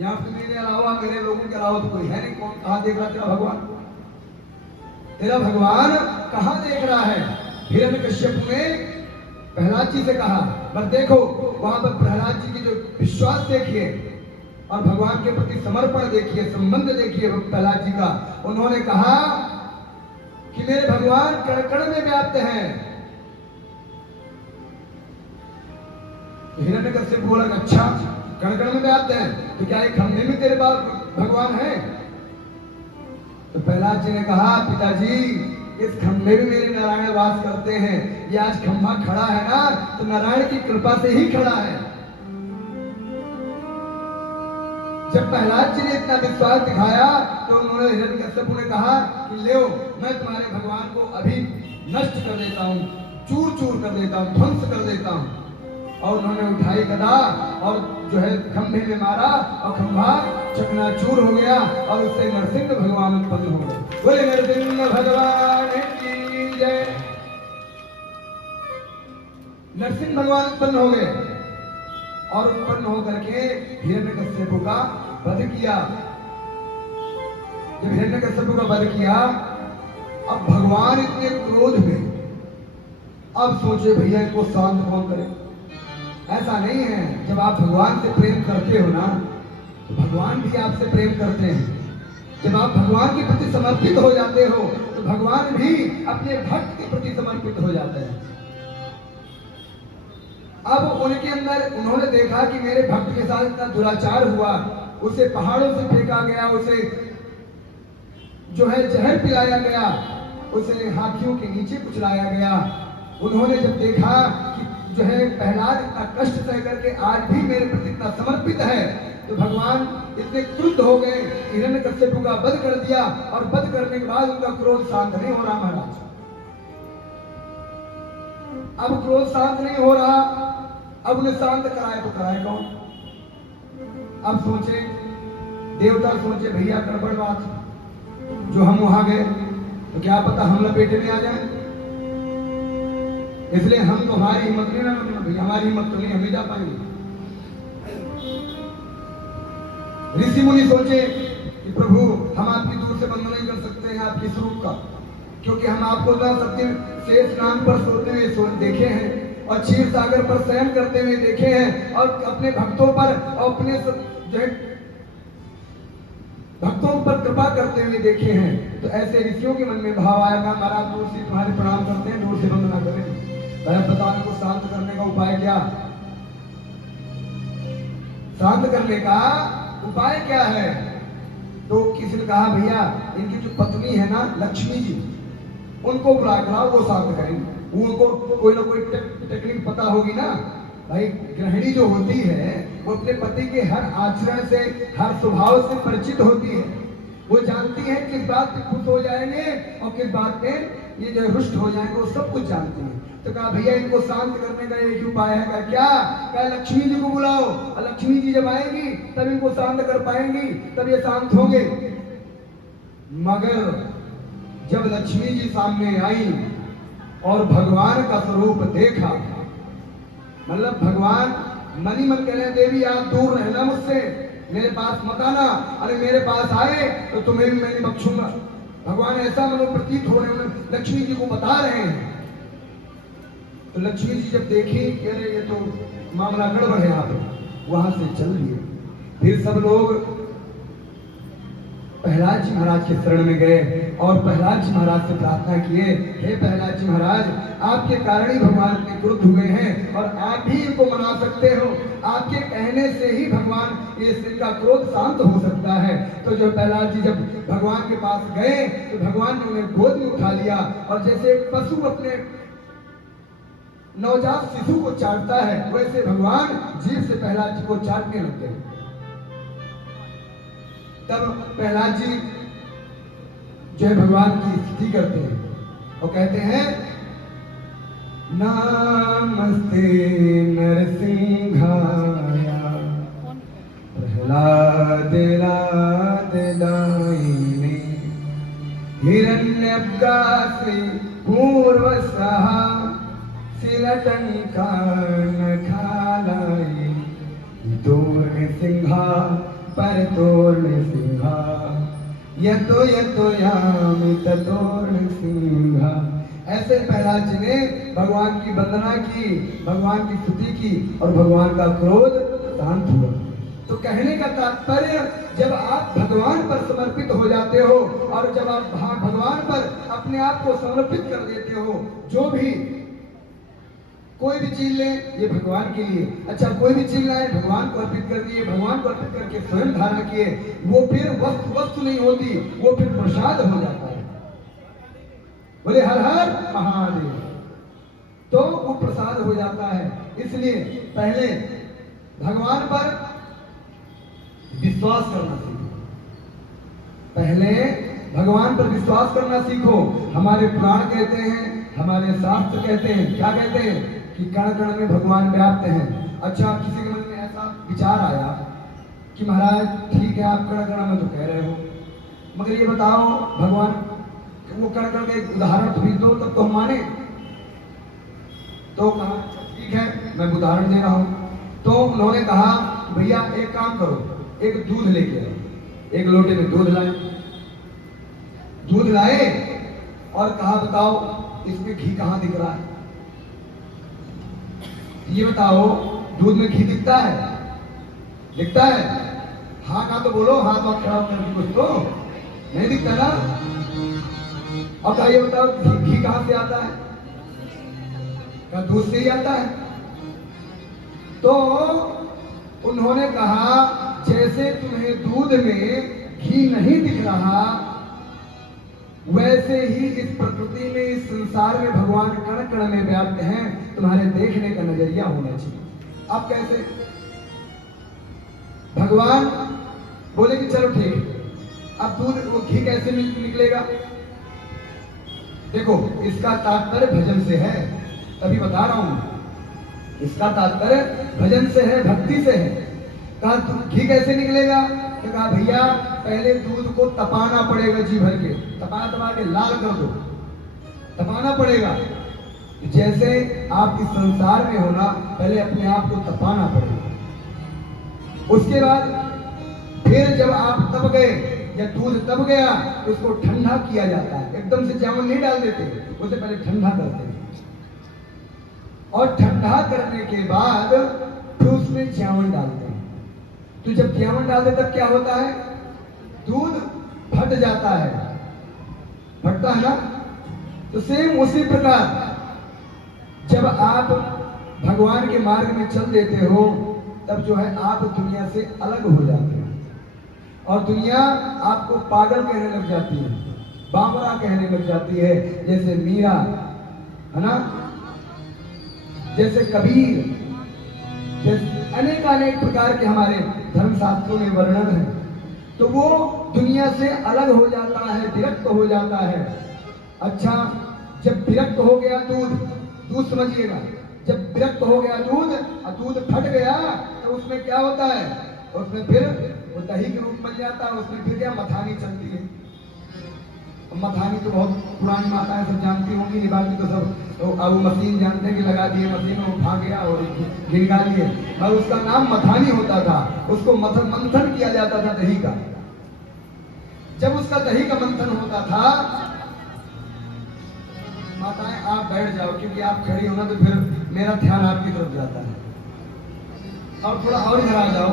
यहाँ पे मेरे अलावा, मेरे लोगों के अलावा तो कोई है नहीं। कौन कहाँ देख रहा तेरा भगवान? तेरा भगवान कहाँ देख रहा है? हिरण्यकश्यप ने प्रहलाद जी से कहा, पर देखो वहां पर प्रहलाद जी की जो विश्वास देखिए और भगवान के प्रति समर्पण देखिए, संबंध देखिए प्रहलाद जी का। उन्होंने कहा कि मेरे भगवान कण कण में व्याप्त हैं। हिरण्यकश्यप बोला, अच्छा कण कण में व्याप्त हैं तो क्या एक खंभे में तेरे पास भगवान है? तो प्रहलाद जी ने कहा, पिताजी इस खंभे में मेरे नारायण वास करते हैं। ये आज खंभा खड़ा है ना तो नारायण की कृपा से ही खड़ा है। जब प्रहलाद जी ने इतना विश्वास दिखाया तो उन्होंने हिरण्यकश्यप ने कहा कि ले मैं तुम्हारे भगवान को अभी नष्ट कर देता हूँ, चूर चूर कर देता हूँ, ध्वंस कर देता हूँ। और उन्होंने उठाई गदा और जो है खंभे में मारा और खंभा चकनाचूर हो गया और उससे नरसिंह भगवान उत्पन्न हो गए। बोले नरसिंह भगवान की जय। नरसिंह भगवान उत्पन्न हो गए और उत्पन्न होकर के हिरण्यकश्यप का वध किया। जब हिरण्यकश्यप का वध किया, अब भगवान इतने क्रोध में, अब सोचे भैया इनको शांत कौन करे? ऐसा नहीं है, जब आप भगवान से प्रेम करते हो ना तो भगवान भी आपसे प्रेम करते हैं। जब आप भगवान के प्रति समर्पित हो जाते हो तो भगवान भी अपने भक्त के प्रति समर्पित हो जाते हैं। अब उनके अंदर उन्होंने देखा कि मेरे भक्त के साथ इतना दुराचार हुआ, उसे पहाड़ों से फेंका गया, उसे जो है जहर पिलाया गया, उसे हाथियों के नीचे कुचलाया गया। उन्होंने जब देखा कि जो है प्रहलाद इतना कष्ट सह करके आज भी मेरे प्रति इतना समर्पित है, तो भगवान इतने क्रुद्ध हो गए, हिरण्यकश्यप का वध कर दिया। और वध करने के बाद उनका क्रोध शांत नहीं हो रहा महाराज। अब क्रोध शांत नहीं हो रहा, अब उन्हें शांत कराए तो कराए कौन? अब सोचे देवता, सोचे भैया गड़बड़ बात, जो हम वहां गए तो क्या पता हम लपेटे में आ जाए, इसलिए हम तो हमारी हिम्मत नहीं ना भैया, हमारी हिम्मत तो नहीं, हम नहीं जा पाएंगे। ऋषि मुनि सोचे कि प्रभु हम आपकी दूर से बंद नहीं कर सकते हैं आपके स्वरूप का, क्योंकि हम आपको सत्य शेष नाम पर सोते हुए देखे हैं और क्षीर सागर पर शयन करते हुए देखे हैं और अपने भक्तों पर और अपने जो भक्तों पर कृपा करते हुए देखे हैं। तो ऐसे ऋषियों के मन में भाव आएगा, महाराज दूर से तुम्हारे प्रणाम करते हैं, दूर से बंद ना करें, पहले बताने को शांत करने का उपाय क्या? शांत करने का उपाय क्या है? तो किसी ने कहा भैया इनकी जो पत्नी है ना लक्ष्मी जी, उनको बुला कर वो शांत करेंगे। उनको कोई ना कोई टेक्निक पता होगी ना भाई। गृहिणी जो होती है वो अपने पति के हर आचरण से, हर स्वभाव से परिचित होती है। वो जानती है किस बात पे खुश हो जाएंगे और किस बात पे ये जो रुष्ट हो जाएंगे, वो सब कुछ जानती है। तो कहा भैया इनको शांत करने का एक उपाय है। कहा क्या? कहा लक्ष्मी जी को बुलाओ, और लक्ष्मी जी जब आएंगी तब इनको शांत कर पाएंगी, तब ये शांत होंगे। मगर जब लक्ष्मी जी सामने आई और भगवान का स्वरूप देखा, मतलब भगवान मन ही मन कह रहे हैं देवी आप दूर रहना मुझसे, मेरे पास मत आना, अरे मेरे पास आए तो तुम्हें भी मैं बख्शूंगा। भगवान ऐसा मनो प्रतीत हो रहे हैं, लक्ष्मी जी को बता रहे हैं। तो लक्ष्मी जी जब देखी कह रहे ये तो मामला गड़बड़ है यहाँ पे, वहां से चल दिए। फिर सब लोग प्रहलाद जी महाराज के शरण में गए और प्रहलाद जी महाराज से प्रार्थना किए, हे प्रहलाद जी महाराज, आपके कारण ही भगवान इतने क्रुद्ध हुए हैं और आप भी इनको मना सकते हो। आपके कहने से ही भगवान इनका क्रोध शांत हो सकता है। तो जो प्रहलाद जी जब भगवान के पास गए तो भगवान ने उन्हें गोद में उठा लिया और जैसे एक पशु अपने नवजात शिशु को चाटता है, वैसे भगवान जीभ से प्रहलाद जी को चाटने लग गए। तब प्रहलाद जी जो है भगवान की स्तुति करते हैं और कहते हैं नमस्ते नरसिंहाय प्रहलादाय हिरण्यकाशी पूर्वसः शिलटंकानखालाय दूर्निसिंहा परतोर्निसिंहा यतो यतो यामि ततोर्निसिंहा। ऐसे प्रहलाद जी ने भगवान की वंदना की, भगवान की स्तुति की और भगवान का क्रोध शांत हुआ। तो कहने का तात्पर्य जब आप भगवान पर समर्पित हो जाते हो और जब आप भगवान पर अपने आप को समर्पित कर देते हो, जो भी कोई भी चीज ले ये भगवान के लिए, अच्छा कोई भी चीज लाए भगवान को अर्पित कर दिए, भगवान को अर्पित करके स्वयं धारण किए, वो फिर वस्तु नहीं होती, वो फिर प्रसाद हो जाता है। बोले हर हर महादेव, तो वो प्रसाद हो जाता है। इसलिए पहले भगवान पर विश्वास करना सीखो, पहले भगवान पर विश्वास करना सीखो। हमारे पुराण कहते हैं, हमारे शास्त्र कहते हैं, क्या कहते हैं कि कण कण में भगवान व्याप्त हैं। अच्छा किसी के मन में ऐसा विचार आया कि महाराज ठीक है आप कण कण में तो कह रहे हो, मगर ये बताओ भगवान वो कण कण का एक उदाहरण तो भी दो तब तो हम माने। तो कहा ठीक है मैं उदाहरण दे रहा हूं। तो उन्होंने कहा भैया एक काम करो, एक दूध लेके आओ, एक लोटे में दूध लाए। दूध लाए और कहा बताओ इसमें घी कहां दिख रहा है? ये बताओ दूध में घी दिखता है? दिखता है? हाँ ना तो बोलो, हाथ वहां खड़ा करके कुछ तो नहीं दिखता ना। अब ये बताओ घी कहां से आता है? क्या दूध से ही आता है? तो उन्होंने कहा जैसे तुम्हें दूध में घी नहीं दिख रहा, वैसे ही इस प्रकृति में, इस संसार में भगवान कण कण में व्याप्त हैं। तुम्हारे देखने का नजरिया होना चाहिए। अब कैसे? भगवान बोले कि चलो ठीक, अब दूध वो घी कैसे निकलेगा? देखो इसका तात्पर्य भजन से है, तभी बता रहा हूं। इसका तात्पर्य भजन से है, भक्ति से है। कहा घी कैसे निकलेगा? तो कहा भैया पहले दूध को तपाना पड़ेगा, जी भर के तपा के लाल कर दो, तपाना पड़ेगा। जैसे आप इस संसार में होना, पहले अपने आप को तपाना पड़ेगा। उसके बाद फिर जब आप तप गए या दूध तप गया तो उसको ठंडा किया जाता है। एकदम से जामुन नहीं डाल देते, उसे पहले ठंडा करते हैं और ठंडा करने के बाद फिर उसमें जामुन डालते हैं। तो जब जामुन डालते तब क्या होता है? दूध फट जाता है, फटता है ना। तो सेम उसी प्रकार जब आप भगवान के मार्ग में चल देते हो तब जो है आप दुनिया से अलग हो जाते हो और दुनिया आपको पागल कहने लग जाती है, बावरा कहने लग जाती है। जैसे मीरा है ना, जैसे कबीर, जैसे अनेक अनेक प्रकार के हमारे धर्मशास्त्रों में वर्णन है, तो वो दुनिया से अलग हो जाता है, विरक्त हो जाता है। अच्छा, जब विरक्त हो गया दूध समझिएगा, जब विरक्त हो गया दूध और दूध फट गया तो उसमें क्या होता है, उसमें फिर वो दही के रूप बन जाता है, उसमें फिर क्या मथानी चलती है। मथानी तो बहुत पुरानी माताएं सब जानती होंगी, बाकी तो सब तो अब मशीन जानते हैं कि लगा दिए मशीन में, उठा गया और निकाल लिए, पर उसका नाम मथानी होता था। उसको मंथन किया जाता था दही का। जब उसका दही का मंथन होता था, माताएं आप बैठ जाओ, क्योंकि आप खड़ी हो ना तो फिर मेरा ध्यान आपकी तरफ जाता है। और थोड़ा और इधर आ जाओ।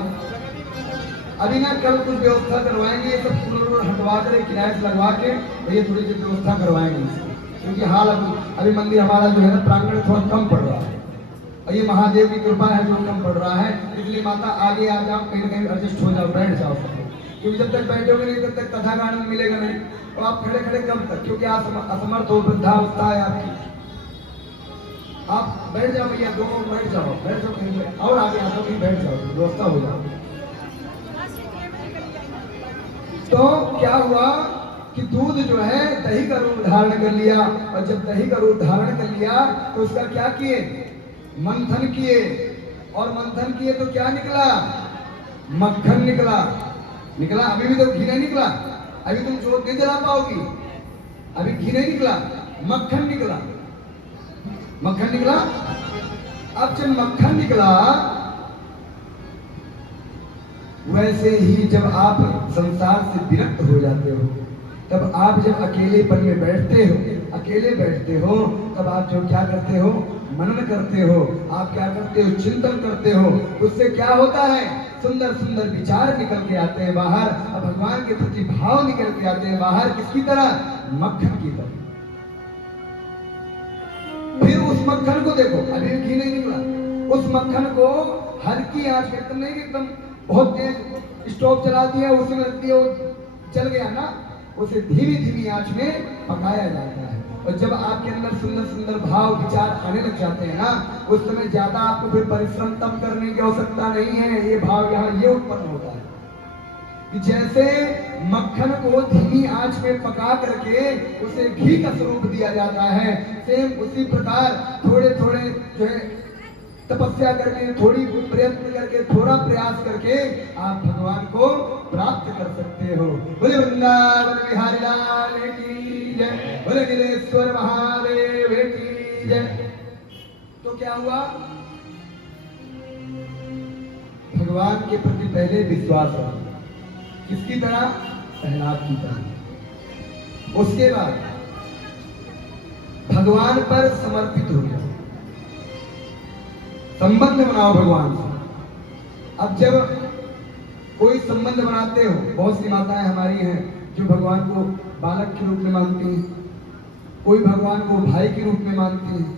अभी ना कल कुछ व्यवस्था करवाएंगे, ये सब फूल हटवा कर एक किराए लगवा के ये थोड़ी सी व्यवस्था करवाएंगे इसकी, क्योंकि हाल अभी मंदिर हमारा जो है ना प्रांगण थोड़ा कम पड़ रहा है, और ये महादेव की कृपा है जो कम पड़ रहा है, इसलिए माता आगे आ जाओ, कहीं ना कहीं एडजस्ट हो जाओ, बैठ जाओ सब, क्योंकि जब तक बैठोगे नहीं तब तक कथा गाने में मिलेगा नहीं, और आप खड़े खड़े कब तक, क्योंकि आप असमर्थ हो, वृद्धावस्था है आपकी। आप बैठ जाओ भैया, दोनों बैठ जाओ कहीं पे, और आगे आ जाओ, कहीं बैठ जाओ, व्यवस्था हो जाओ। तो क्या हुआ कि दूध जो है दही का रूप धारण कर लिया, और जब दही का रूप धारण कर लिया तो उसका क्या किए, मंथन किए, और मंथन किए तो क्या निकला, मक्खन निकला। अभी भी तो घी नहीं निकला, अभी तुम जोत नहीं जला पाओगी, अभी घी नहीं निकला, मक्खन निकला। अब जब मक्खन निकला, वैसे ही जब आप संसार से विरक्त हो जाते हो, तब आप जब अकेलेपन में बैठते हो, तब आप जो क्या करते हो, मनन करते हो, आप क्या करते हो, चिंतन करते हो। उससे क्या होता है, सुंदर सुंदर विचार निकल के आते हैं बाहर, और भगवान के प्रति भाव निकल के आते हैं बाहर। किसकी तरह, मक्खन की तरह। फिर उस मक्खन को देखो, अभी घी नहीं निकला, उस मक्खन को हल्की आंच में, एकदम नहीं एकदम बहुत तेज स्टोव चला दिया, उसी में रख दिया, वो जल गया ना, उसे धीमी धीमी आंच में पकाया जाता है। और जब आपके अंदर सुंदर सुंदर भाव विचार आने लग जाते हैं ना, उस समय ज्यादा आपको फिर परिश्रम तब करने की आवश्यकता नहीं है। ये भाव यहाँ ये उत्पन्न होता है कि जैसे मक्खन को धीमी आंच में पका करके उसे घी का स्वरूप दिया जाता है, सेम उसी प्रकार थोड़े थोड़े जो है तपस्या करके, थोड़ी प्रयत्न करके, थोड़ा प्रयास करके आप भगवान को प्राप्त कर सकते हो। बोले वृंदावन बिहारी लाल की जय, बोले नीलेश्वर महादेव की जय। तो क्या हुआ, भगवान के प्रति पहले विश्वास रहा, किसकी तरह, प्रहलाद की तरह। उसके बाद भगवान पर समर्पित हो गया, संबंध बनाओ भगवान से। अब जब कोई संबंध बनाते हो, बहुत सी माताएं हमारी हैं जो भगवान को बालक के रूप में मानती हैं, कोई भगवान को भाई के रूप में मानती हैं।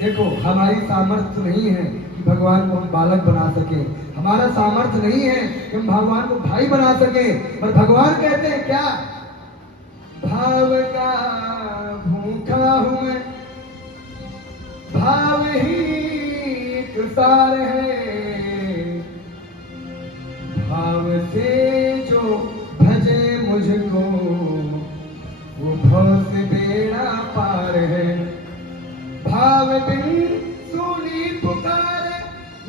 देखो, हमारी सामर्थ्य नहीं है कि भगवान को हम बालक बना सके, हमारा सामर्थ्य नहीं है कि हम भगवान को भाई बना सके, पर भगवान कहते हैं क्या, भाव का भूखा हूं मैं, भाव ही सार है, भाव से जो भजे मुझको वो भव से बेड़ा पार है। भाव बिन सुनी पुकार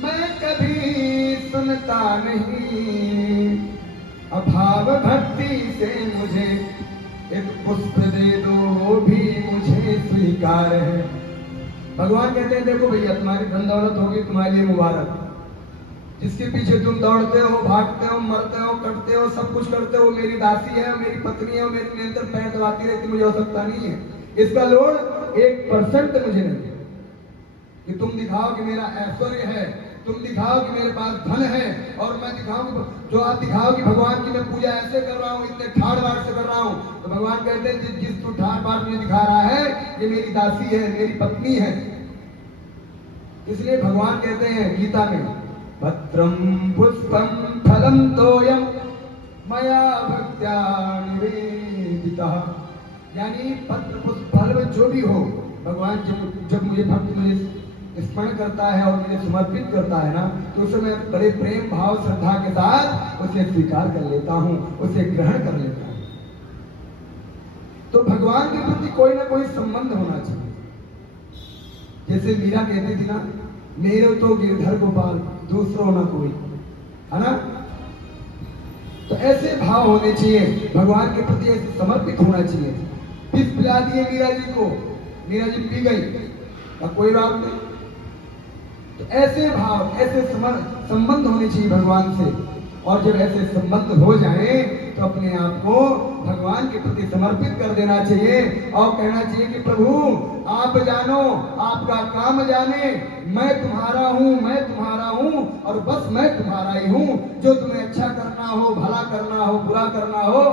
मैं कभी सुनता नहीं, अभाव भक्ति से मुझे एक पुष्प दे दो वो भी मुझे स्वीकार है। भगवान कहते हैं देखो भैया, तुम्हारी धन दौलत होगी तुम्हारे लिए मुबारक, जिसके पीछे तुम दौड़ते हो, भागते हो, मरते हो, कटते हो, सब कुछ करते हो, मेरी दासी है, मेरी पत्नी है, मेरे निरंतर पैर दबाती रहती, मुझे आवश्यकता नहीं है। इसका लोड 1% मुझे नहीं है कि तुम दिखाओ कि मेरा ऐश्वर्य है, तुम दिखाओ कि मेरे पास धन है, और मैं दिखाऊं, जो आप दिखाओ कि भगवान की मैं पूजा ऐसे कर रहा हूँ, इतने ठाड़ बाड़ से कर रहा हूँ, तो भगवान कहते हैं जिस तू ठाड़ बाड़ में दिखा रहा है ये मेरी दासी है, मेरी पत्नी है। इसलिए भगवान कहते हैं गीता में, पत्रम पुष्पम फलम तोयम मया भक्त्या निवेदितः, यानी पत्र पुष्प फल में जो भी हो, भगवान जब मुझे भक्त मुझे स्मरण करता है और मुझे समर्पित करता है ना, तो उसे मैं बड़े प्रेम भाव श्रद्धा के साथ उसे स्वीकार कर लेता हूँ, उसे ग्रहण कर लेता हूँ। तो भगवान के प्रति कोई ना कोई संबंध होना चाहिए। जैसे मीरा कहती थी ना, मेरे तो गिरधर गोपाल दूसरों ना कोई, है ना। तो ऐसे भाव होने चाहिए, भगवान के प्रति ऐसे समर्पित होना चाहिए। फिर पिला दिए मीरा जी को, मीरा जी पी गई, अब कोई बात नहीं। तो ऐसे भाव, ऐसे संबंध होने चाहिए भगवान से। और जब ऐसे संबंध हो जाए तो अपने आप को भगवान के प्रति समर्पित कर देना चाहिए और कहना चाहिए कि प्रभु आप जानो, आपका काम जाने, मैं तुम्हारा हूँ, मैं तुम्हारा हूँ और बस मैं तुम्हारा ही हूँ। जो तुम्हें अच्छा करना हो, भला करना हो, बुरा करना हो,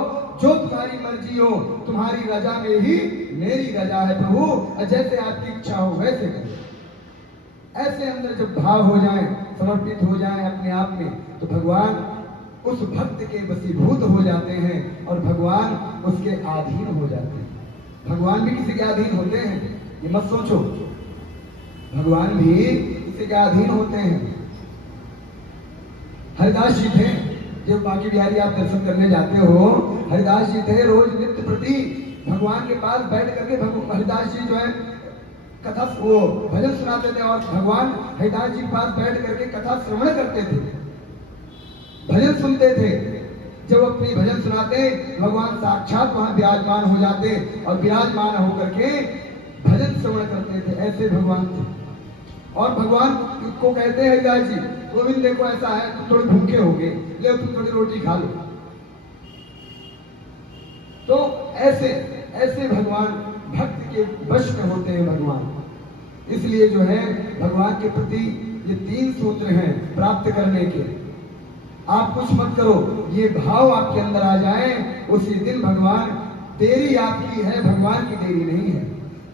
जो तुम्हारी मर्जी हो, तुम्हारी रजा में ही मेरी रजा है प्रभु, जैसे आपकी इच्छा हो वैसे करो। ऐसे अंदर जब भाव हो जाए, समर्पित हो जाए अपने आप में, तो भगवान उस भक्त के वशीभूत हो जाते हैं और भगवान उसके अधीन हो जाते हैं। भगवान भी किसी के अधीन होते हैं, ये मत सोचो, भगवान भी किसी के अधीन होते हैं। हरिदास जी थे, जब बांके बिहारी आप दर्शन करने जाते हो, हरिदास जी थे, रोज नित्य प्रति भगवान के पास बैठ करके हरिदास जी जो है कथा, वो भजन सुनाते थे और भगवान हरिदास जी के पास बैठ करके कथा श्रवण करते थे, भजन सुनते थे। जब अपनी भजन सुनाते, भगवान साक्षात वहां विराजमान हो जाते और विराजमान होकर के भजन श्रवण करते थे। ऐसे भगवान थे। और भगवान को कहते हैं हरिदास जी, गोविंद देखो ऐसा है, तुम थोड़े भूखे हो गए, ले तुम थोड़ी रोटी खा लो। तो ऐसे ऐसे भगवान भक्त के वश में होते हैं भगवान। इसलिए जो है भगवान के प्रति ये 3 सूत्र हैं प्राप्त करने के। आप कुछ मत करो, ये भाव आपके अंदर आ जाए, उसी दिन भगवान, देरी आपकी है, भगवान की देरी नहीं है।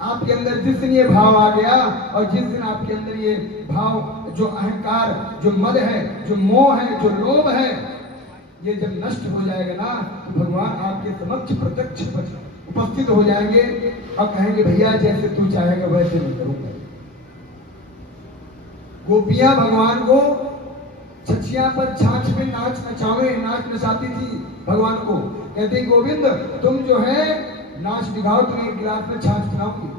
आपके अंदर जिस दिन ये भाव आ गया और जिस दिन आपके अंदर ये भाव, जो अहंकार, जो मद है, जो मोह है, जो लोभ है, ये जब नष्ट हो जाएगा ना, तो भगवान आपके समक्ष प्रत्यक्ष उपस्थित हो जाएंगे और कहेंगे भैया जैसे तू चाहेगा वैसे मैं करूंगा। गोपियां भगवान को छछिया पर छाछ में नाच नचाती थी भगवान को, कहते गोविंद तुम जो है नाच दिखाओ, तुम एक गिलास में छाछ पिलाऊंगी।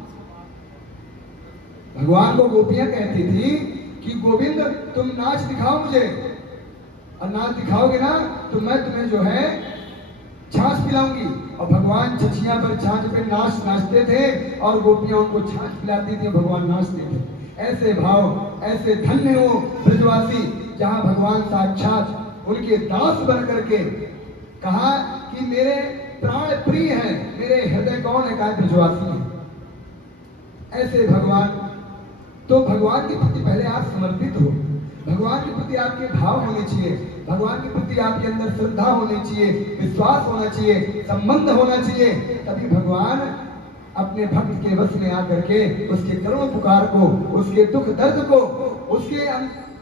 भगवान को गोपियां कहती थी कि गोविंद तुम नाच दिखाओ मुझे, और नाच दिखाओगे ना तो मैं तुम्हें जो है छाछ पिलाऊंगी। और भगवान छछिया पर छाछ पे नाचते थे और गोपियां उनको छाछ पिलाती थी, भगवान नाचते थे। ऐसे भाव, ऐसे धन्य हो ब्रजवासी, जहां भगवान साक्षात उनके दास बन करके कहा कि मेरे प्राण प्रिय हैं, मेरे हृदय कौन है, कहा ब्रजवासी है। ऐसे भगवान, तो भगवान के प्रति पहले आप समर्पित हो, भगवान के प्रति आपके भाव होने चाहिए, भगवान के प्रति आपके अंदर श्रद्धा होनी चाहिए, विश्वास होना चाहिए, संबंध होना चाहिए। तभी भगवान अपने भक्त के वश में आकर के उसके करुण पुकार को, उसके दुख दर्द को, उसके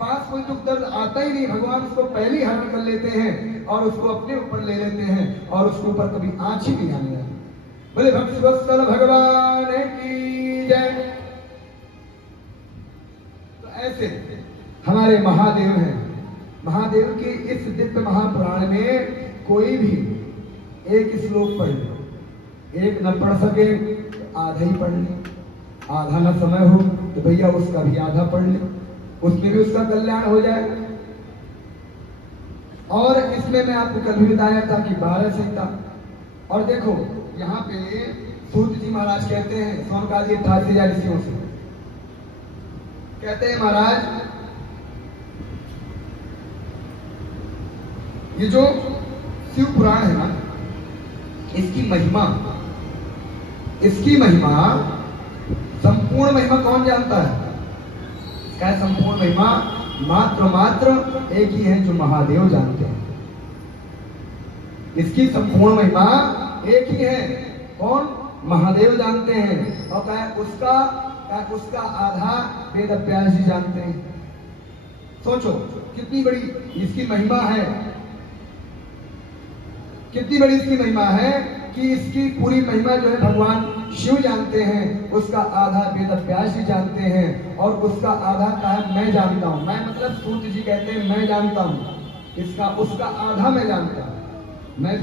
पास कोई दुख दर्द आता ही नहीं, भगवान उसको पहले ही हरण कर लेते हैं और उसको अपने ऊपर ले लेते हैं और उसके ऊपर कभी आँच ही नहीं आने लगती। बोले भक्त वत्सल भगवान की जय। तो ऐसे हमारे महादेव हैं। महादेव के इस दिव्य महापुराण में कोई भी एक श्लोक पढ़ लो, एक न पढ़ सके तो आधा ही पढ़ ले, आधा न समय हो तो भैया उसका भी आधा पढ़ ले, उसमें भी उसका कल्याण हो जाए। और इसमें मैं आपको कल भी बताया था कि 12 संहिता। और देखो यहाँ पे सूत जी महाराज कहते हैं, सोनकाली 88,000 ऋषियों से कहते हैं, महाराज ये जो शिव पुराण है ना, इसकी महिमा संपूर्ण महिमा कौन जानता है? क्या संपूर्ण महिमा मात्र एक ही है जो महादेव जानते हैं। इसकी संपूर्ण महिमा एक ही है, कौन? महादेव जानते हैं। और क्या उसका आधा वेद व्यास जी जानते हैं। सोचो कितनी बड़ी इसकी महिमा है, कितनी बड़ी इसकी महिमा है कि इसकी पूरी महिमा जो है भगवान शिव जानते हैं, उसका आधा वेद व्यास जी जानते हैं और उसका आधा का है मैं जानता हूँ। मैं मतलब सूत जी कहते हैं मैं जानता हूँ, इसका उसका आधा मैं जानता हूँ। मैं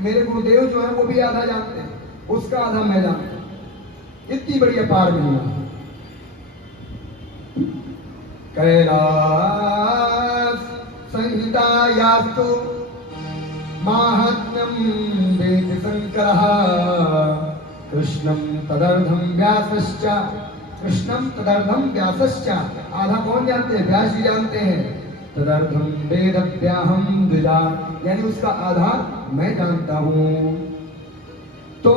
मेरे गुरुदेव जो है वो भी आधा जानते हैं, उसका आधा मैं जानता हूँ। इतनी बड़ी अपार महिमा। कैलास संहितायास्तु माहात्म्यं वेद शंकरः कृष्णं तदर्थं व्यासश्च कृष्णं तदर्थं व्यासश्च। आधा कौन जानते हैं? व्यास जी जानते हैं। तदर्थं वेदव्याहं द्विजा, यानी उसका आधा मैं जानता हूँ। तो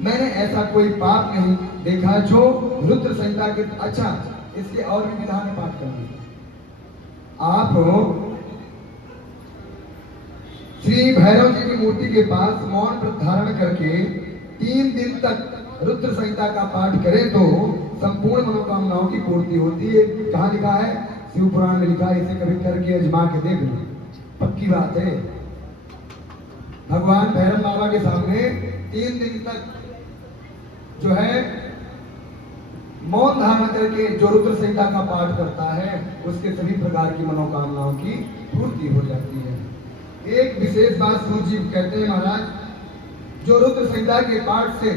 मैंने ऐसा कोई पाप नहीं देखा जो रुद्र संहिता के। अच्छा, इसके और भी विधान पाठ करेंगे आप। श्री भैरव जी की मूर्ति के पास मौन व्रत धारण करके 3 दिन तक रुद्र संहिता का पाठ करें तो संपूर्ण मनोकामनाओं की पूर्ति होती है। कहाँ लिखा है? शिव पुराण में लिखा है। इसे कभी करके अजमा के देख लो, पक्की बात है। भगवान भैरव बाबा के सामने 3 दिन तक जो है मौन धारण करके जो रुद्र संहिता का पाठ करता है उसके सभी प्रकार की मनोकामनाओं की पूर्ति हो जाती है। एक विशेष बात सूत जी कहते हैं महाराज, जो रुद्र संहिता के पाठ से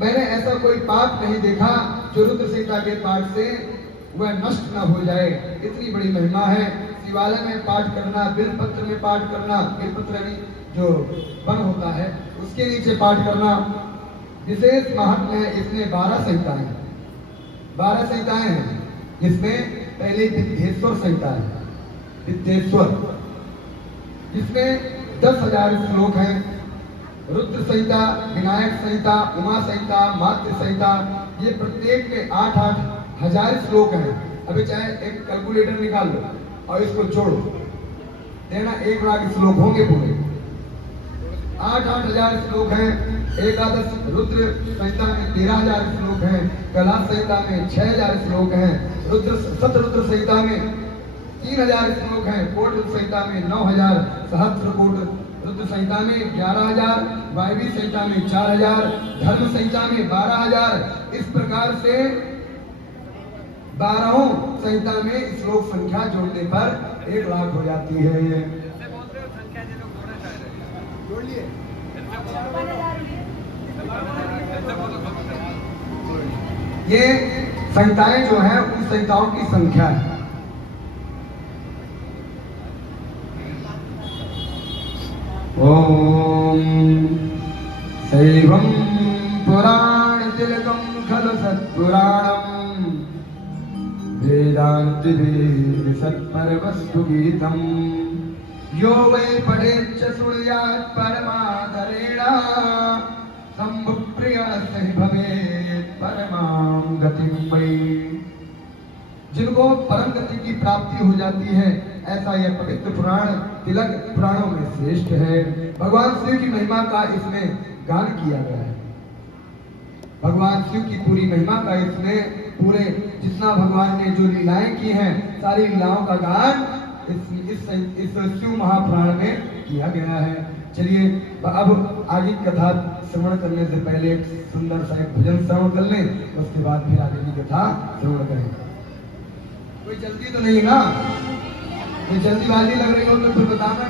मैंने ऐसा कोई पाप नहीं देखा जो रुद्र संहिता के पाठ से वह नष्ट न हो जाए। इतनी बड़ी महिमा है। शिवालय में पाठ करना, बिलपत्र में पाठ करना, बिलपत्र यानी जो वन होता है उसके नीचे पाठ करना विशेष महात्म्य है। इसमें 12 संहिताएं, 12 संहिताएं हैं। जिसमें पहले विद्येश्वर संहिता है, विद्येश्वर, जिसमें 10,000 श्लोक हैं। रुद्र संहिता, विनायक संहिता, उमा संहिता, मातृ संहिता, ये प्रत्येक के 8-8 हजार श्लोक हैं। अभी चाहे एक कैलकुलेटर निकाल लो और इसको जोड़ो, देना 1 लाख श्लोक होंगे पूरे। 8-8 हजार श्लोक हैं। एकादश रुद्र संहिता में 13,000 श्लोक हैं। कैलाश संहिता में 6,000 श्लोक हैं। रुद्र शतरुद्र संहिता में 3,000 श्लोक हैं। कोट रुद्र संहिता में 9,000, सहस्त्र कोट रुद्र संहिता में 11,000, वायवी संहिता में 4,000, धर्म संहिता में 12,000। इस प्रकार से 12 संहिता में श्लोक संख्या जोड़ने पर 1 लाख हो जाती है। जोड़ लिए? ये संहिताएं जो है उन संहिताओं की संख्या है। ओम शैवं पुराण तिलकं खलु सत्पुराणं वेदांति वेद सत्परवस्तु गीतम् यो वै पठेच्च शृणुयात् परमादरेण शम्भुप्रियः भवेत् परमां गतिं वै। जिनको परम गति की प्राप्ति हो जाती है, ऐसा यह पवित्र पुराण तिलक पुराणों में श्रेष्ठ है। भगवान शिव की महिमा का इसमें गान किया गया है। भगवान शिव की पूरी महिमा का इसमें पूरे जितना भगवान ने जो लीलाएं की हैं सारी लीलाओं का गान इस शिव महापुराण में किया गया है। चलिए अब आगे कथा श्रवण करने से पहले एक सुंदर सा एक भजन श्रवण कर लें, उसके बाद फिर आगे की कथा श्रवण करें। कोई जल्दी तो नहीं ना? कोई जल्दीबाजी लग रही हो तो फिर बताना।